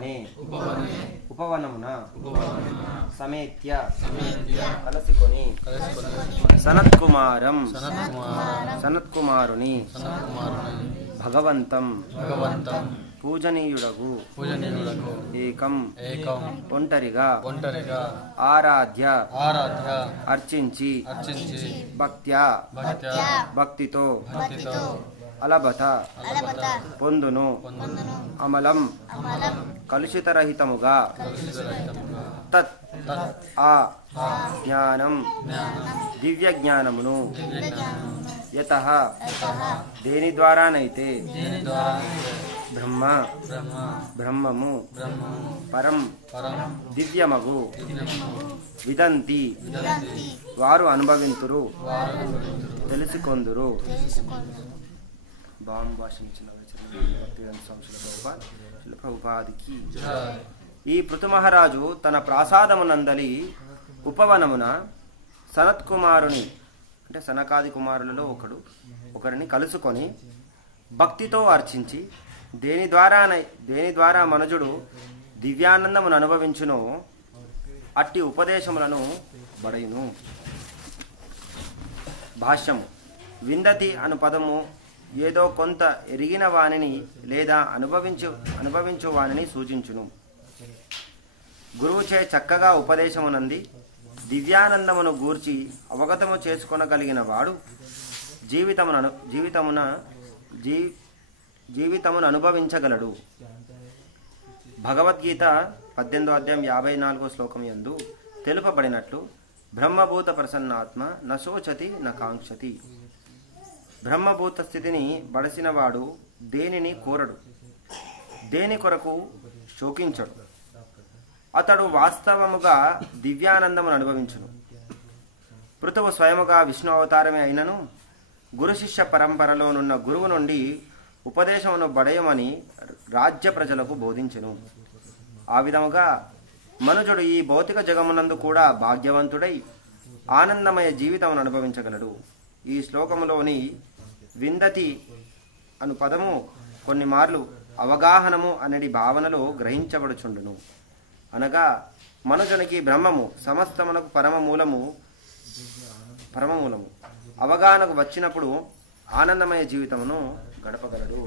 ఉపవనే ఉపవనమున సమేత్య కలసుకొని సనత్కుమారుని భగవంతం పూజనీయుడగు ఏకం ఒంటరిగా ఆరాధ్య అర్చించి భక్తితో అలబత పొందును అమలం కలుషితరహితముగా తత్ ఆ జ్ఞానం దివ్య జ్ఞానమును యతః దేని ద్వారానైతే బ్రహ్మము పరం దివ్యమగు విదంతి వారు అనుభవింతురు తెలుసుకొందురు. ప్రభుపాదికి ఈ పృథుమహారాజు తన ప్రాసాదమునందలి ఉపవనమున సనత్కుమారుని అంటే సనకాది కుమారులలో ఒకరిని కలుసుకొని భక్తితో అర్చించి దేని ద్వారా మనుజుడు దివ్యానందమును అనుభవించును అట్టి ఉపదేశములను బడయును. భాష్యము. విందతి అను పదము ఏదో కొంత ఎరిగిన వానిని లేదా అనుభవించు వానిని సూచించును. గురువుచే చక్కగా ఉపదేశమునంది దివ్యానందమును గూర్చి అవగతము చేసుకొనగలిగిన వాడు జీవితమును అనుభవించగలడు. భగవద్గీత 18వ అధ్యాయం 54వ శ్లోకం యందు తెలుపబడినట్లు బ్రహ్మభూత ప్రసన్నాత్మ నశోచతి నకాంక్షతి. బ్రహ్మభూత స్థితిని బడసినవాడు దేనిని కోరడు, దేని కొరకు శోకించడు. అతడు వాస్తవముగా దివ్యానందమును అనుభవించును. పృథువు స్వయముగా విష్ణు అవతారమే అయినను గురు శిష్య పరంపరలోనున్న గురువు నుండి ఉపదేశమును బడయమని రాజ్య ప్రజలకు బోధించెను. ఆ విధముగా మనుజుడు ఈ భౌతిక జగమునందు కూడా భాగ్యవంతుడై ఆనందమయ జీవితమును అనుభవించగలడు. ఈ శ్లోకములోని విందతి అను పదము కొన్ని మార్లు అవగాహనము అనేది భావనలో గ్రహించబడుచుండును. అనగా మనుజునికి బ్రహ్మము సమస్తమునకు పరమమూలము అవగాహనకు వచ్చినప్పుడు ఆనందమయ జీవితమును గడపగలడు.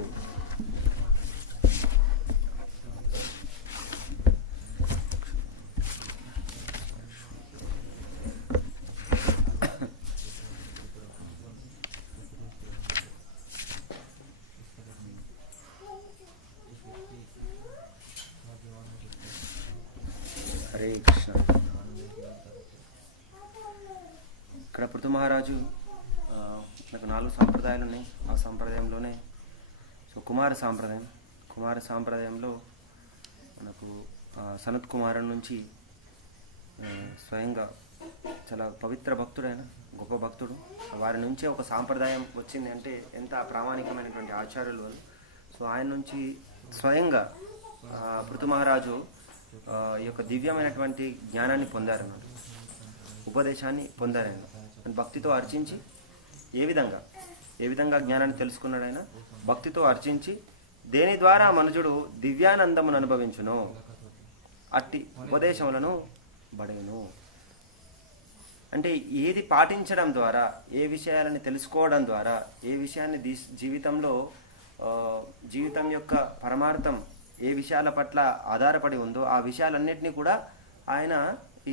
హరే కృష్ణ. ఇక్కడ పృథు మహారాజు నాకు 4 సాంప్రదాయాలు ఉన్నాయి. ఆ సాంప్రదాయంలోనే కుమార సాంప్రదాయంలో మనకు సనత్ కుమారుని నుంచి స్వయంగా చాలా పవిత్ర భక్తుడైన గొప్ప భక్తుడు, వారి నుంచే ఒక సాంప్రదాయం వచ్చింది అంటే ఎంత ప్రామాణికమైనటువంటి ఆచార్యులు వాళ్ళు. సో ఆయన నుంచి స్వయంగా పృథు మహారాజు ఈ యొక్క దివ్యమైనటువంటి జ్ఞానాన్ని పొందారన్నమాట, ఉపదేశాన్ని పొందారాయన. భక్తితో అర్చించి ఏ విధంగా జ్ఞానాన్ని తెలుసుకున్నాడు ఆయన? భక్తితో అర్చించి దేని ద్వారా మనుజుడు దివ్యానందమును అనుభవించును అట్టి ఉపదేశములను బడయును. అంటే ఏది పాటించడం ద్వారా, ఏ విషయాలని తెలుసుకోవడం ద్వారా, ఏ విషయాన్ని జీవితం యొక్క పరమార్థం ఏ విషయాల పట్ల ఆధారపడి ఉందో ఆ విషయాలన్నింటినీ కూడా ఆయన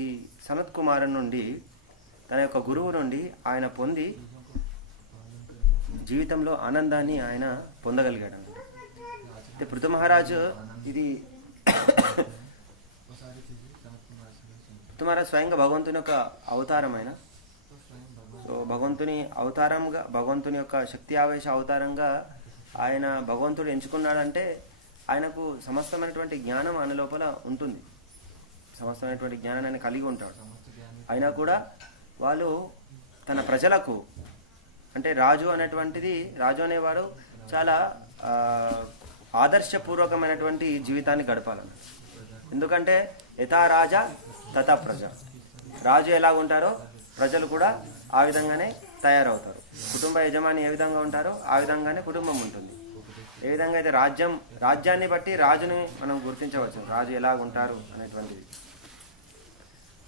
ఈ సనత్ కుమారుని నుండి, తన యొక్క గురువు నుండి ఆయన పొంది జీవితంలో ఆనందాన్ని ఆయన పొందగలిగాడు. అంటే పృథు మహారాజు ఇది పృథు మహారాజు స్వయంగా భగవంతుని యొక్క అవతారం ఆయన. సో భగవంతుని యొక్క శక్తి ఆవేశ అవతారంగా ఆయన భగవంతుడు ఎంచుకున్నాడంటే ఆయనకు సమస్తమైనటువంటి జ్ఞానం ఆయన లోపల ఉంటుంది, సమస్తమైనటువంటి జ్ఞానాన్ని ఆయన కలిగి ఉంటాడు. అయినా కూడా వాళ్ళు తన ప్రజలకు, అంటే రాజు అనేవాడు చాలా ఆదర్శపూర్వకమైనటువంటి జీవితాన్ని గడపాలన్న. ఎందుకంటే యథా రాజా తథా ప్రజ, రాజు ఎలాగుంటారో ప్రజలు కూడా ఆ విధంగానే తయారవుతారు. కుటుంబ యజమాని ఏ విధంగా ఉంటారో ఆ విధంగానే కుటుంబం ఉంటుంది. ఏ విధంగా అయితే రాజ్యాన్ని బట్టి రాజుని మనం గుర్తించవచ్చు, రాజు ఎలా ఉంటారు అనేటువంటిది.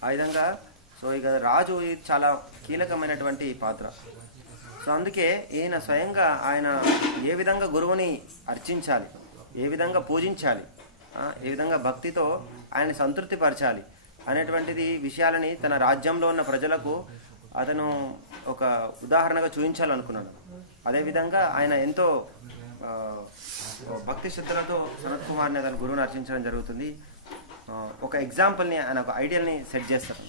ఆ విధంగా సో ఇక రాజు చాలా కీలకమైనటువంటి పాత్ర. సో అందుకే ఈయన స్వయంగా ఆయన ఏ విధంగా గురువుని అర్చించాలి, ఏ విధంగా పూజించాలి, ఏ విధంగా భక్తితో ఆయన సంతృప్తి పరచాలి అనేటువంటిది విషయాలని తన రాజ్యంలో ఉన్న ప్రజలకు అతను ఒక ఉదాహరణగా చూపించాలనుకున్నాడు. అదేవిధంగా ఆయన ఎంతో భక్తి శ్రద్ధలతో సనత్ కుమార్ని తన గురువుని అర్చించడం జరుగుతుంది. ఒక ఎగ్జాంపుల్ని ఆయన ఒక ఐడియల్ని సెట్ చేస్తారు.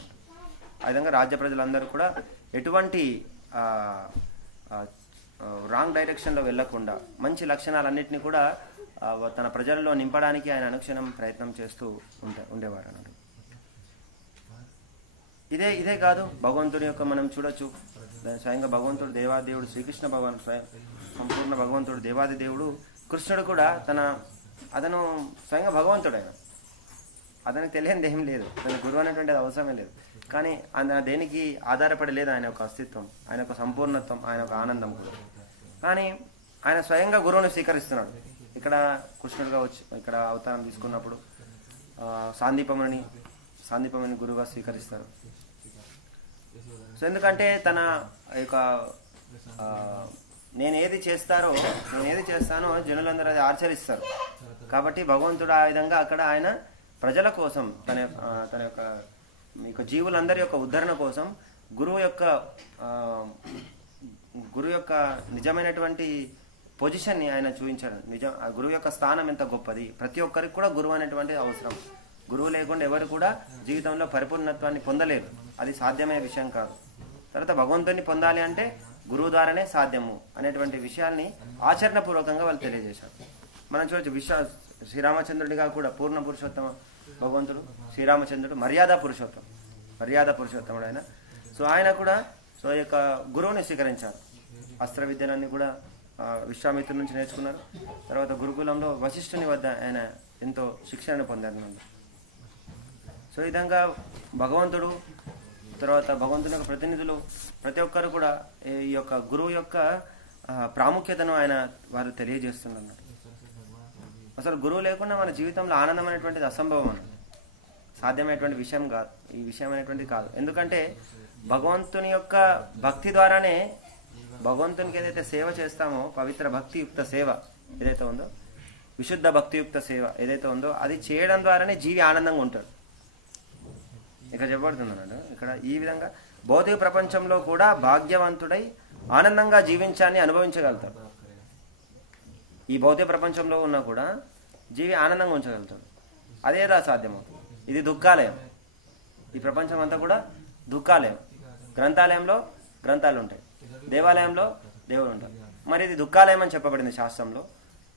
ఆ విధంగా రాజ్య ప్రజలందరూ కూడా ఎటువంటి రాంగ్ డైరెక్షన్లో వెళ్లకుండా మంచి లక్షణాలన్నింటినీ కూడా తన ప్రజల్లో నింపడానికి ఆయన అనుక్షణం ప్రయత్నం చేస్తూ ఉండేవారు అన్నాడు. ఇదే కాదు, భగవంతుడి యొక్క మనం చూడొచ్చు, స్వయంగా భగవంతుడు దేవాదేవుడు శ్రీకృష్ణ భగవాన్ సంపూర్ణ భగవంతుడు దేవాది దేవుడు కృష్ణుడు కూడా అతను స్వయంగా భగవంతుడు. అతనికి తెలియనిది ఏం లేదు, తన గురువు అనేటువంటిది అవసరమే లేదు. కానీ ఆయన దేనికి ఆధారపడి లేదు ఆయన యొక్క అస్తిత్వం, ఆయన యొక్క సంపూర్ణత్వం, ఆయన యొక్క ఆనందం కూడా. కానీ ఆయన స్వయంగా గురువుని స్వీకరిస్తున్నాడు. ఇక్కడ కృష్ణుడిగా వచ్చి ఇక్కడ అవతారం తీసుకున్నప్పుడు సాందీపముని గురువుగా స్వీకరిస్తారు. సో ఎందుకంటే తన యొక్క నేను ఏది చేస్తానో జనులందరూ అది ఆచరిస్తారు. కాబట్టి భగవంతుడు ఆ విధంగా అక్కడ ఆయన ప్రజల కోసం తన యొక్క జీవులందరి యొక్క ఉద్ధరణ కోసం గురువు యొక్క నిజమైనటువంటి పొజిషన్ని ఆయన చూపించాడు. ఆ గురువు యొక్క స్థానం ఎంత గొప్పది, ప్రతి ఒక్కరికి కూడా గురువు అనేటువంటిది అవసరం. గురువు లేకుండా ఎవరు కూడా జీవితంలో పరిపూర్ణత్వాన్ని పొందలేరు, అది సాధ్యమయ్యే విషయం కాదు. తర్వాత భగవంతుని పొందాలి అంటే గురువు ద్వారానే సాధ్యము అనేటువంటి విషయాన్ని ఆచరణపూర్వకంగా వాళ్ళు తెలియజేశారు. మనం చూడొచ్చు, శ్రీరామచంద్రుడిగా కూడా పూర్ణ పురుషోత్తమ భగవంతుడు శ్రీరామచంద్రుడు మర్యాద పురుషోత్తముడు ఆయన. సో ఆయన కూడా సో యొక్క గురువుని స్వీకరించారు. అస్త్ర విద్యలన్నీ కూడా విశ్వామిత్రుడి నుంచి నేర్చుకున్నారు. తర్వాత గురుకులంలో వశిష్ఠుని వద్ద ఆయన ఎంతో శిక్షణను పొందారు. సో ఈ విధంగా భగవంతుడు తర్వాత భగవంతుని యొక్క ప్రతినిధులు ప్రతి ఒక్కరు కూడా ఈ యొక్క గురువు యొక్క ప్రాముఖ్యతను వారు తెలియజేస్తున్నారు. అసలు గురువు లేకుండా మన జీవితంలో ఆనందం అనేటువంటిది అసంభవం అన్నది, సాధ్యమైనటువంటి విషయం కాదు, ఈ విషయం అనేటువంటిది కాదు. ఎందుకంటే భగవంతుని యొక్క భక్తి ద్వారానే భగవంతునికి ఏదైతే సేవ చేస్తామో, పవిత్ర భక్తియుక్త సేవ ఏదైతే ఉందో, విశుద్ధ భక్తియుక్త సేవ ఏదైతే ఉందో, అది చేయడం ద్వారానే జీవి ఆనందంగా ఉంటాడు. ఇక్కడ చెప్పబడుతున్నాడు, ఇక్కడ ఈ విధంగా భౌతిక ప్రపంచంలో కూడా భాగ్యవంతుడై ఆనందంగా జీవించాన్ని అనుభవించగలుగుతాడు. ఈ భౌతిక ప్రపంచంలో ఉన్నా కూడా జీవి ఆనందంగా ఉంచగలుగుతాడు. అదేదా సాధ్యమవుతుంది. ఇది దుఃఖాలయం, ఈ ప్రపంచం అంతా కూడా దుఃఖాలయం. గ్రంథాలయంలో గ్రంథాలు ఉంటాయి, దేవాలయంలో దేవుడు ఉంటాడు. మరి ఇది దుఃఖాలయం అని చెప్పబడింది శాస్త్రంలో.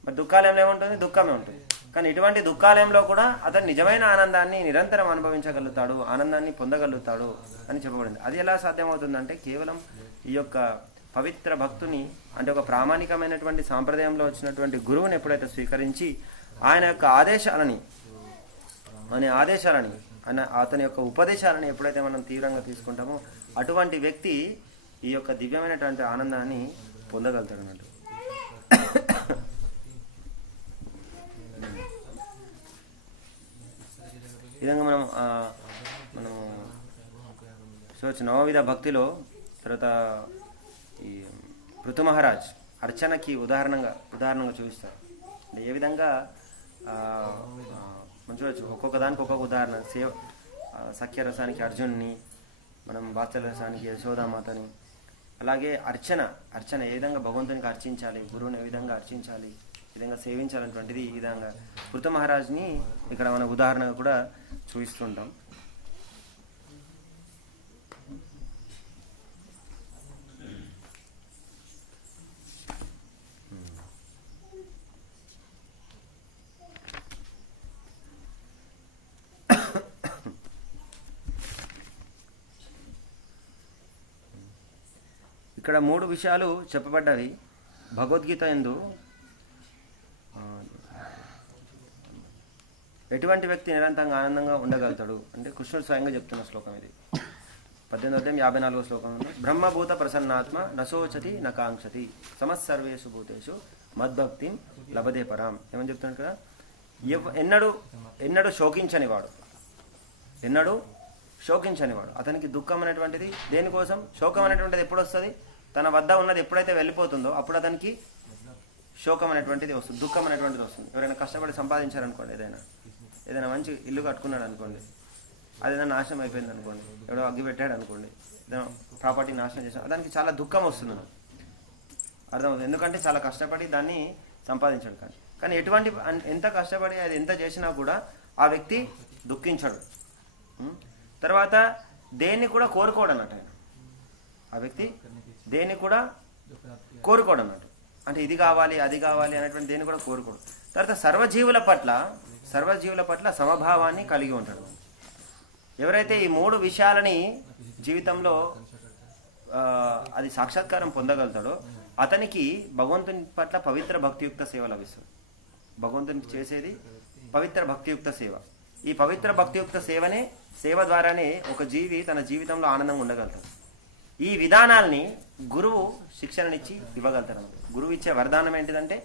మరి దుఃఖాలయంలో ఏముంటుంది? దుఃఖమే ఉంటుంది. కానీ ఇటువంటి దుఃఖాలయంలో కూడా అతను నిజమైన ఆనందాన్ని నిరంతరం అనుభవించగలుగుతాడు, ఆనందాన్ని పొందగలుగుతాడు అని చెప్పబడింది. అది ఎలా సాధ్యమవుతుందంటే కేవలం ఈ యొక్క పవిత్ర భక్తుని, అంటే ఒక ప్రామాణికమైనటువంటి సాంప్రదాయంలో వచ్చినటువంటి గురువుని ఎప్పుడైతే స్వీకరించి ఆయన యొక్క ఆదేశాలని అతని యొక్క ఉపదేశాలని ఎప్పుడైతే మనం తీవ్రంగా తీసుకుంటామో అటువంటి వ్యక్తి ఈ యొక్క దివ్యమైనటువంటి ఆనందాన్ని పొందగలుగుతాడు అన్నట్టు. ఈ విధంగా మనం చూడవచ్చు నవవిధ భక్తిలో. తర్వాత ఈ పృథు మహారాజ్ అర్చనకి ఉదాహరణగా చూపిస్తారు. అంటే ఏ విధంగా మనం చూడవచ్చు, ఒక్కొక్క దానికి ఒక్కొక్క ఉదాహరణ. సఖ్యరసానికి అర్జున్ని, మనం వాత్సల్యరసానికి యశోదామాతని. అలాగే అర్చన ఏ విధంగా భగవంతునికి అర్చించాలి, గురువుని ఏ విధంగా అర్చించాలి, ఈ విధంగా సేవించాలనేటువంటిది ఈ విధంగా పృథు మహారాజ్ని ఇక్కడ మన ఉదాహరణగా కూడా చూపిస్తుంటాం. ఇక్కడ 3 విషయాలు చెప్పబడ్డవి భగవద్గీత యందు. ఎటువంటి వ్యక్తి నిరంతరంగా ఆనందంగా ఉండగలుగుతాడు అంటే కృష్ణుడు స్వయంగా చెప్తున్న శ్లోకం ఇది. 18వ 54వ శ్లోకం. బ్రహ్మభూత ప్రసన్నాత్మ నశోచతి నకాంక్షతి సమస్సర్వేషు భూతేషు మద్భక్తిం లభతే పరాం. ఏమని చెప్తున్నాడు కదా, ఎన్నడూ శోకించనివాడు, ఎన్నడూ శోకించనివాడు. అతనికి దుఃఖం అనేటువంటిది దేనికోసం, శోకం అనేటువంటిది ఎప్పుడు వస్తుంది, తన వద్ద ఉన్నది ఎప్పుడైతే వెళ్ళిపోతుందో అప్పుడు అతనికి శోకం అనేటువంటిది వస్తుంది, దుఃఖం అనేటువంటిది వస్తుంది. ఎవరైనా కష్టపడి సంపాదించారనుకోండి, ఏదైనా మంచి ఇల్లు కట్టుకున్నాడు అనుకోండి, అదేదైనా నాశనం అయిపోయింది అనుకోండి, ఎవడో అగ్గి పెట్టాడు అనుకోండి, ఏదైనా ప్రాపర్టీ నాశనం చేసాడు, దానికి చాలా దుఃఖం వస్తుంది, అర్థమవుతుంది. ఎందుకంటే చాలా కష్టపడి దాన్ని సంపాదించాడు. కానీ ఎటువంటి ఎంత కష్టపడి అది ఎంత చేసినా కూడా ఆ వ్యక్తి దుఃఖించాడు. తర్వాత దేన్ని కూడా కోరుకోడు అన్నట్టు ఆయన, ఆ వ్యక్తి దేన్ని కూడా కోరుకోడు అన్నట్టు. అంటే ఇది కావాలి అది కావాలి అనేటువంటి దేన్ని కూడా కోరుకోడు. తర్వాత సర్వజీవుల పట్ల సమభావాన్ని కలిగి ఉంటాడు. ఎవరైతే ఈ 3 విషయాలని జీవితంలో అది సాక్షాత్కారం పొందగలుగుతాడో అతనికి భగవంతుని పట్ల పవిత్ర భక్తియుక్త సేవ లభిస్తుంది. భగవంతునికి చేసేది పవిత్ర భక్తియుక్త సేవ. ఈ పవిత్ర భక్తియుక్త సేవ ద్వారానే ఒక జీవి తన జీవితంలో ఆనందంగా ఉండగలుగుతాడు. ఈ విధానాల్ని గురువు శిక్షణనిచ్చి ఇవ్వగలుగుతారు. గురువు ఇచ్చే వరదానం ఏంటిదంటే,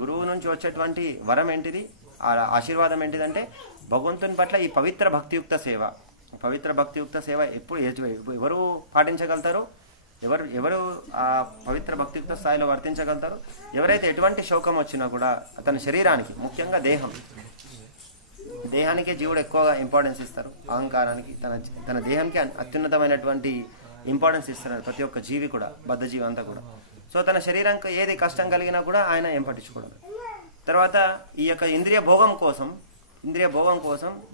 గురువు నుంచి వచ్చేటువంటి వరం ఏంటిది, ఆ ఆశీర్వాదం ఏంటిదంటే భగవంతుని పట్ల ఈ పవిత్ర భక్తియుక్త సేవ ఎప్పుడు ఎవరు పాటించగలుగుతారు, ఎవరు ఆ పవిత్ర భక్తియుక్త స్థాయిలో వర్తించగలుగుతారు, ఎవరైతే ఎటువంటి శోకం వచ్చినా కూడా తన శరీరానికి, ముఖ్యంగా దేహానికే జీవుడు ఎక్కువగా ఇంపార్టెన్స్ ఇస్తారు. అహంకారానికి, తన దేహానికి అత్యున్నతమైనటువంటి ఇంపార్టెన్స్ ఇస్తున్నారు ప్రతి ఒక్క జీవి కూడా, బద్ధజీవి అంతా కూడా. సో తన శరీరానికి ఏది కష్టం కలిగినా కూడా ఆయన ఏం పట్టించుకోవడం. తర్వాత ఈ యొక్క ఇంద్రియ భోగం కోసం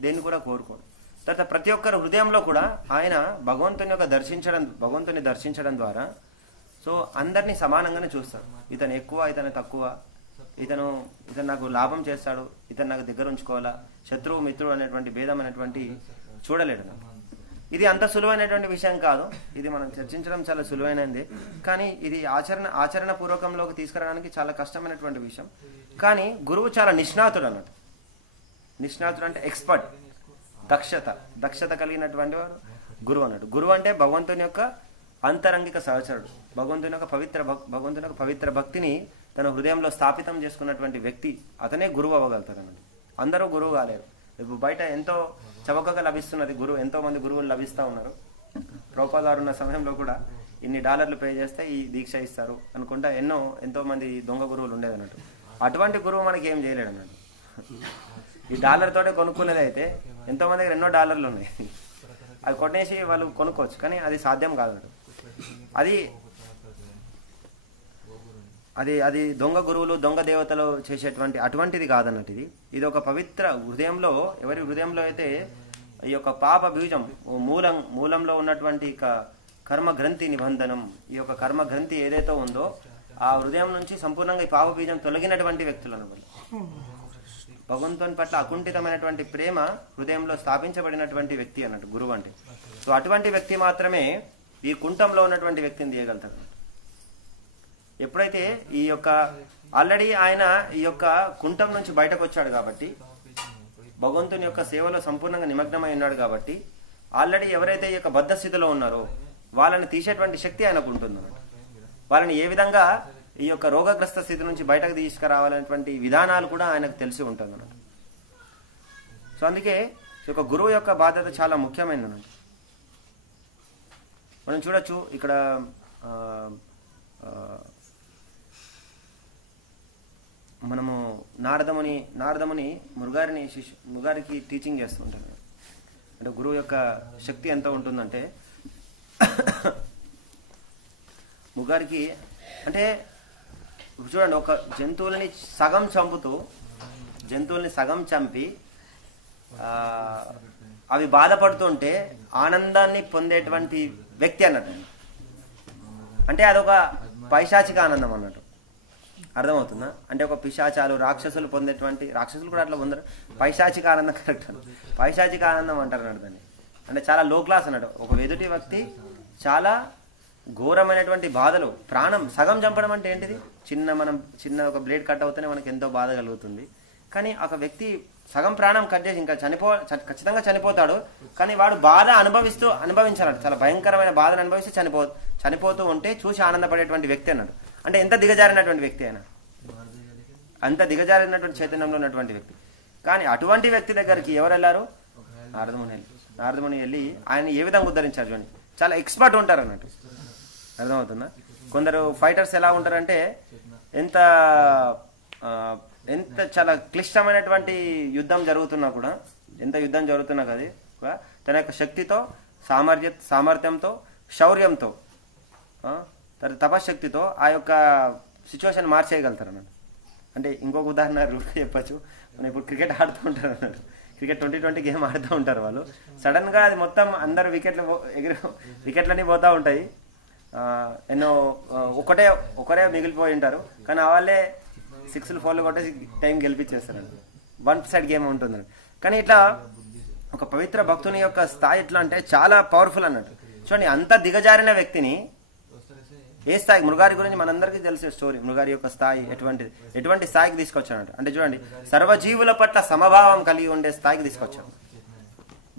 దేన్ని కూడా కోరుకోడు. తర్వాత ప్రతి ఒక్కరు హృదయంలో కూడా ఆయన భగవంతుని దర్శించడం ద్వారా సో అందరినీ సమానంగానే చూస్తాడు. ఇతను ఎక్కువ, ఇతను తక్కువ, ఇతను నాకు లాభం చేస్తాడు, ఇతను నాకు దగ్గర ఉంచుకోవాలా, శత్రువు మిత్రుడు అనేటువంటి భేదం అనేటువంటి చూడలేడు. ఇది అంత సులువైనటువంటి విషయం కాదు, ఇది మనం చర్చించడం చాలా సులువైనది, కానీ ఇది ఆచరణ పూర్వకంలోకి తీసుకురావడానికి చాలా కష్టమైనటువంటి విషయం. కానీ గురువు చాలా నిష్ణాతుడు అన్నట్టు. నిష్ణాతుడు అంటే ఎక్స్పర్ట్, దక్షత కలిగినటువంటి వాడు గురువు అన్నట్టు. గురువు అంటే భగవంతుని యొక్క అంతరంగిక సహచరుడు, భగవంతుని యొక్క పవిత్ర భక్తిని తన హృదయంలో స్థాపితం చేసుకున్నటువంటి వ్యక్తి, అతనే గురువు అవ్వగలుగుతారు అన్నట్టు. అందరూ గురువు కాలేరు. ఇప్పుడు బయట ఎంతో చవకగా లభిస్తున్నది గురువు, ఎంతో మంది గురువులు లభిస్తూ ఉన్నారు. ప్రభుపాద గారు ఉన్న సమయంలో కూడా ఇన్ని $, పే చేస్తే ఈ దీక్ష ఇస్తారు అనుకుంటా ఎంతో మంది దొంగ గురువులు ఉండేది అన్నట్టు. అటువంటి గురువు మనకి ఏం చేయలేడు అన్నట్టు. ఈ $తోటే కొనుక్కునేది అయితే ఎంతో మంది దగ్గర ఎన్నో $లు ఉన్నాయి, అవి కొట్టేసి వాళ్ళు కొనుక్కోవచ్చు, కానీ అది సాధ్యం కాదు. అది దొంగ గురువులు, దొంగ దేవతలు చేసేటువంటి అటువంటిది కాదన్నట్టు. ఇది ఒక పవిత్ర హృదయంలో, ఎవరి హృదయంలో అయితే ఈ యొక్క పాప బీజం మూలంలో ఉన్నటువంటి కర్మ గ్రంథి నిబంధనం, ఈ యొక్క కర్మ గ్రంథి ఏదైతే ఉందో ఆ హృదయం నుంచి సంపూర్ణంగా ఈ పాప బీజం తొలగినటువంటి వ్యక్తులు అన్నమాట. భగవంతుని పట్ల అకుంఠితమైనటువంటి ప్రేమ హృదయంలో స్థాపించబడినటువంటి వ్యక్తి అన్నట్టు గురువు అంటే. సో అటువంటి వ్యక్తి మాత్రమే ఈ కుంఠంలో ఉన్నటువంటి వ్యక్తిని తీయగలుగుతారు. ఎప్పుడైతే ఈ యొక్క ఆల్రెడీ ఆయన ఈ యొక్క కుంఠం నుంచి బయటకు వచ్చాడు కాబట్టి, భగవంతుని యొక్క సేవలో సంపూర్ణంగా నిమగ్నమై ఉన్నాడు కాబట్టి, ఆల్రెడీ ఎవరైతే ఈ యొక్క బద్ధ స్థితిలో ఉన్నారో వాళ్ళని తీసేటువంటి శక్తి ఆయనకు ఉంటుంది అన్నమాట. వాళ్ళని ఏ విధంగా ఈ యొక్క రోగగ్రస్త స్థితి నుంచి బయటకు తీసుకురావాలనేటువంటి విధానాలు కూడా ఆయనకు తెలిసి ఉంటుంది అన్నమాట. సో అందుకే ఈ యొక్క గురువు యొక్క బాధ్యత చాలా ముఖ్యమైనది అన్నమాట. మనం చూడొచ్చు ఇక్కడ మనము నారదముని మురుగారికి టీచింగ్ చేస్తుంటారు. అంటే గురువు యొక్క శక్తి ఎంత ఉంటుందంటే, మురుగారికి అంటే చూడండి, ఒక జంతువుల్ని సగం చంపి అవి బాధపడుతుంటే ఆనందాన్ని పొందేటువంటి వ్యక్తి అన్నట్టు. అంటే అదొక పైశాచిక ఆనందం అన్నట్టు, అర్థమవుతుందా? అంటే ఒక పిశాచాలు, రాక్షసులు పొందేటువంటి, రాక్షసులు కూడా అట్లా పొందరు, పైశాచిక ఆనందం కరెక్ట్, పైశాచిక ఆనందం అంటారు అన్నట్టు దాన్ని. అంటే చాలా లో క్లాస్ అన్నట్టు. ఒక ఎదుటి వ్యక్తి చాలా ఘోరమైనటువంటి బాధలు, ప్రాణం సగం చంపడం అంటే ఏంటిది, చిన్న ఒక బ్లేడ్ కట్ అవుతూనే మనకి ఎంతో బాధ కలుగుతుంది. కానీ ఒక వ్యక్తి సగం ప్రాణం కట్ చేసి ఇంకా ఖచ్చితంగా చనిపోతాడు, కానీ వాడు బాధ అనుభవించాలట, చాలా భయంకరమైన బాధను అనుభవిస్తూ చనిపోతూ ఉంటే చూసి ఆనందపడేటువంటి వ్యక్తి అన్నాడు. అంటే ఎంత దిగజారినటువంటి వ్యక్తి అయినా. అంత దిగజారినటువంటి చైతన్యంలో ఉన్నటువంటి వ్యక్తి. కానీ అటువంటి వ్యక్తి దగ్గరికి ఎవరు వెళ్ళారు? నారదముని వెళ్ళి ఆయన ఏ విధంగా ఉద్ధరించారు చూడండి. చాలా ఎక్స్పర్ట్ ఉంటారు అన్నట్టు, అర్థమవుతుందా? కొందరు ఫైటర్స్ ఎలా ఉంటారంటే ఎంత ఎంత చాలా క్లిష్టమైనటువంటి యుద్ధం జరుగుతున్నా కూడా, ఎంత యుద్ధం జరుగుతున్నా కదా తన యొక్క శక్తితో, సామర్థ్యంతో, శౌర్యంతో, తపశక్తితో ఆ యొక్క సిచ్యువేషన్ మార్చేయగలుగుతారు అన్నట్టు. అంటే ఇంకొక ఉదాహరణ రూట్ చెప్పచ్చు. మనం ఇప్పుడు క్రికెట్ ఆడుతూ ఉంటారు అన్నట్టు. క్రికెట్ 2020 గేమ్ ఆడుతూ ఉంటారు వాళ్ళు. సడన్గా అది మొత్తం అందరు వికెట్లన్నీ పోతూ ఉంటాయి. ఎన్నో ఒకరే మిగిలిపోయి ఉంటారు. కానీ వాళ్ళే 6లు 4లు కొట్టేసి టైం గెలిపించేస్తారండి. 1 సైడ్ గేమ్ ఉంటుందండి. కానీ ఇట్లా ఒక పవిత్ర భక్తుని యొక్క స్థాయి ఎట్లా అంటే చాలా పవర్ఫుల్ అన్నట్టు. చూడండి, అంత దిగజారిన వ్యక్తిని ఏ స్థాయికి, మృగారి గురించి మనందరికీ తెలిసే స్టోరీ. మృగారి యొక్క స్థాయి ఎటువంటి స్థాయికి తీసుకొచ్చానంట అంటే చూడండి, సర్వజీవుల పట్ల సమభావం కలిగి ఉండే స్థాయికి తీసుకొచ్చాను.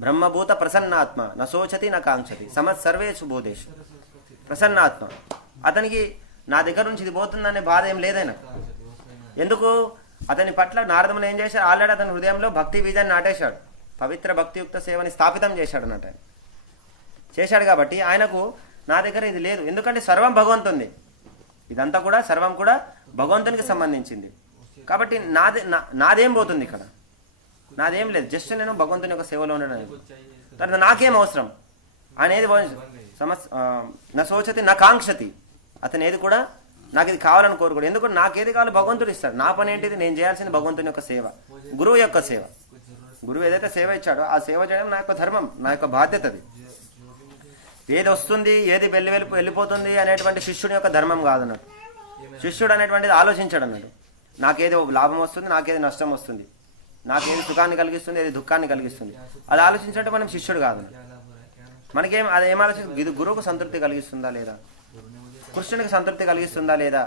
బ్రహ్మభూత ప్రసన్నాత్మ నశోచతి నా కాంక్షతి సమత్సర్వేషు బోధేషు. ప్రసన్నాత్మ, అతనికి నా దగ్గర నుంచి ఇది పోతుందనే బాధ ఏం లేదైనా. ఎందుకు? అతని పట్ల నారదముని ఏం చేశాడు? ఆల్రెడీ అతని హృదయంలో భక్తి బీజాన్ని నాటేశాడు. పవిత్ర భక్తియుక్త సేవని స్థాపితం చేశాడు అన్నట్టు. ఆయన చేశాడు కాబట్టి ఆయనకు నా దగ్గర ఇది లేదు. ఎందుకంటే సర్వం భగవంతుంది, ఇదంతా కూడా సర్వం కూడా భగవంతునికి సంబంధించింది. కాబట్టి నాదేం పోతుంది ఇక్కడ? నాదేం లేదు, జస్ట్ నేను భగవంతుని యొక్క సేవలో ఉండడం. తర్వాత నాకేం అవసరం? ఆయన ఏది నా శోచతి నా కాంక్షతి, అతను ఏది కూడా నాకు ఇది కావాలని కోరుకోడు. ఎందుకంటే నాకేది కావాలో భగవంతుడు ఇస్తాడు. నా పని ఏంటిది? నేను చేయాల్సింది భగవంతుని యొక్క సేవ, గురువు యొక్క సేవ. గురువు ఏదైతే సేవ ఇచ్చాడో ఆ సేవ చేయడం నా యొక్క ధర్మం, నా యొక్క బాధ్యత. అది ఏది వస్తుంది, ఏది వెళ్ళిపోతుంది అనేటువంటి శిష్యుడి యొక్క ధర్మం కాదన్నట్టు. శిష్యుడు అనేటువంటిది ఆలోచించాడు అన్నాడు. నాకేది లాభం వస్తుంది, నాకేది నష్టం వస్తుంది, నాకేది సుఖాన్ని కలిగిస్తుంది, ఏది దుఃఖాన్ని కలిగిస్తుంది, అది ఆలోచించడం మనం శిష్యుడు కాదు. మనకేం అది ఏం ఆలోచించి ఇది గురువుకు సంతృప్తి కలిగిస్తుందా లేదా, కృష్ణునికి సంతృప్తి కలిగిస్తుందా లేదా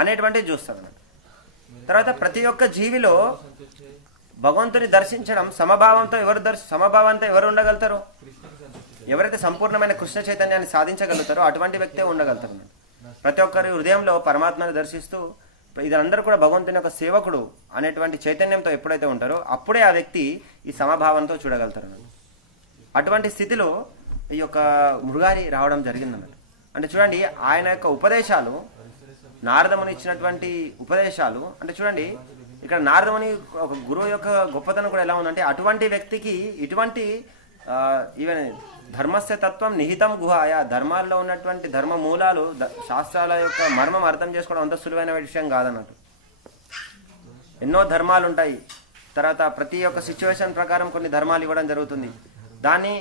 అనేటువంటిది చూస్తాడు అన్నట్టు. తర్వాత ప్రతి ఒక్క జీవిలో భగవంతుని దర్శించడం సమభావంతో ఎవరు ఉండగలుగుతారు? ఎవరైతే సంపూర్ణమైన కృష్ణ చైతన్యాన్ని సాధించగలుగుతారో అటువంటి వ్యక్తే ఉండగలుగుతారు. ప్రతి ఒక్కరి హృదయంలో పరమాత్మని దర్శిస్తూ ఇదందరూ కూడా భగవంతుని యొక్క సేవకుడు అనేటువంటి చైతన్యంతో ఎప్పుడైతే ఉంటారో అప్పుడే ఆ వ్యక్తి ఈ సమభావంతో చూడగలుగుతారు. అటువంటి స్థితిలో ఈ యొక్క మృగారి రావడం జరిగిందన్నట్టు. అంటే చూడండి, ఆయన యొక్క ఉపదేశాలు, నారదముని ఇచ్చినటువంటి ఉపదేశాలు అంటే చూడండి, ఇక్కడ నారదముని ఒక గురువు యొక్క గొప్పతనం కూడా ఎలా ఉందంటే అటువంటి వ్యక్తికి ఇటువంటి ఈవెన్ ధర్మస్య తత్వం నిహితం గుహాయ, ధర్మాల్లో ఉన్నటువంటి ధర్మ మూలాలు, శాస్త్రాల యొక్క మర్మం అర్థం చేసుకోవడం అంత సులువైన విషయం కాదన్నట్టు. ఎన్నో ధర్మాలు ఉంటాయి. తర్వాత ప్రతి ఒక్క సిచ్యువేషన్ ప్రకారం కొన్ని ధర్మాలు ఇవ్వడం జరుగుతుంది. దాన్ని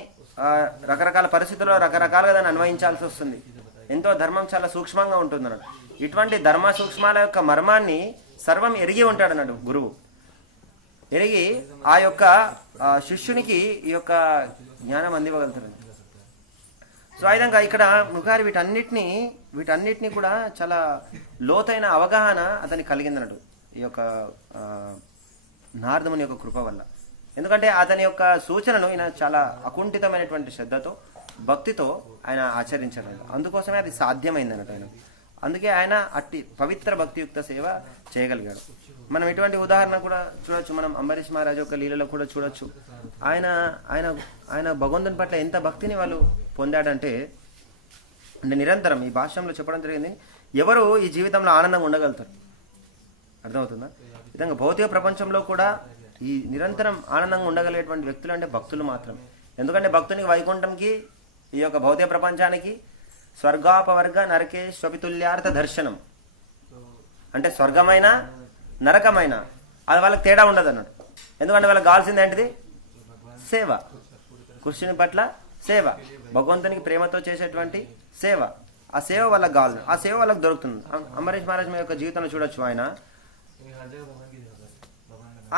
రకరకాల పరిస్థితుల్లో రకరకాలుగా దాన్ని అన్వయించాల్సి వస్తుంది. ఎంతో ధర్మం చాలా సూక్ష్మంగా ఉంటుంది అన్నట్టు. ఇటువంటి ధర్మ సూక్ష్మాల యొక్క మర్మాన్ని సర్వం ఎరిగి ఉంటాడు అన్నాడు గురువు. ఎరిగి ఆ యొక్క శిష్యునికి ఈ యొక్క జ్ఞానం అందివ్వగలుగుతారు. సో ఆ విధంగా ఇక్కడ మృగారి వీటన్నిటినీ కూడా చాలా లోతైన అవగాహన అతనికి కలిగిందన్నట్టు ఈ యొక్క నారదముని యొక్క కృప వల్ల. ఎందుకంటే అతని యొక్క సూచనను ఈయన చాలా అకుంఠితమైనటువంటి శ్రద్ధతో భక్తితో ఆయన ఆచరించాడు. అందుకోసమే అది సాధ్యమైంది అన్నట్టు ఆయన. అందుకే ఆయన అట్టి పవిత్ర భక్తియుక్త సేవ చేయగలిగాడు. మనం ఇటువంటి ఉదాహరణ కూడా చూడొచ్చు. మనం అంబరీష్ మహారాజు యొక్క లీలలో కూడా చూడొచ్చు. ఆయన ఆయన ఆయన భగవంతుని పట్ల ఎంత భక్తిని వాళ్ళు పొందాడంటే నిరంతరం ఈ భాష్యంలో చెప్పడం జరిగింది, ఎవరు ఈ జీవితంలో ఆనందంగా ఉండగలుగుతారు. అర్థమవుతుందా? విధంగా భౌతిక ప్రపంచంలో కూడా ఈ నిరంతరం ఆనందంగా ఉండగలిగేటువంటి వ్యక్తులు అంటే భక్తులు మాత్రమే. ఎందుకంటే భక్తునికి వైకుంఠంకి ఈ యొక్క భౌతిక ప్రపంచానికి స్వర్గాపవర్గ నరకే స్వపితుల్యార్థ దర్శనం అంటే స్వర్గమైన నరకమైన అది వాళ్ళకి తేడా ఉండదు అన్నాడు. ఎందుకంటే వాళ్ళకి కావాల్సింది ఏంటిది? సేవ, కృష్ణుని పట్ల సేవ, భగవంతునికి ప్రేమతో చేసేటువంటి సేవ. ఆ సేవ వాళ్ళకి కావాలి, ఆ సేవ వాళ్ళకి దొరుకుతుంది. అంబరీష్ మహారాజ్ యొక్క జీవితంలో చూడొచ్చు.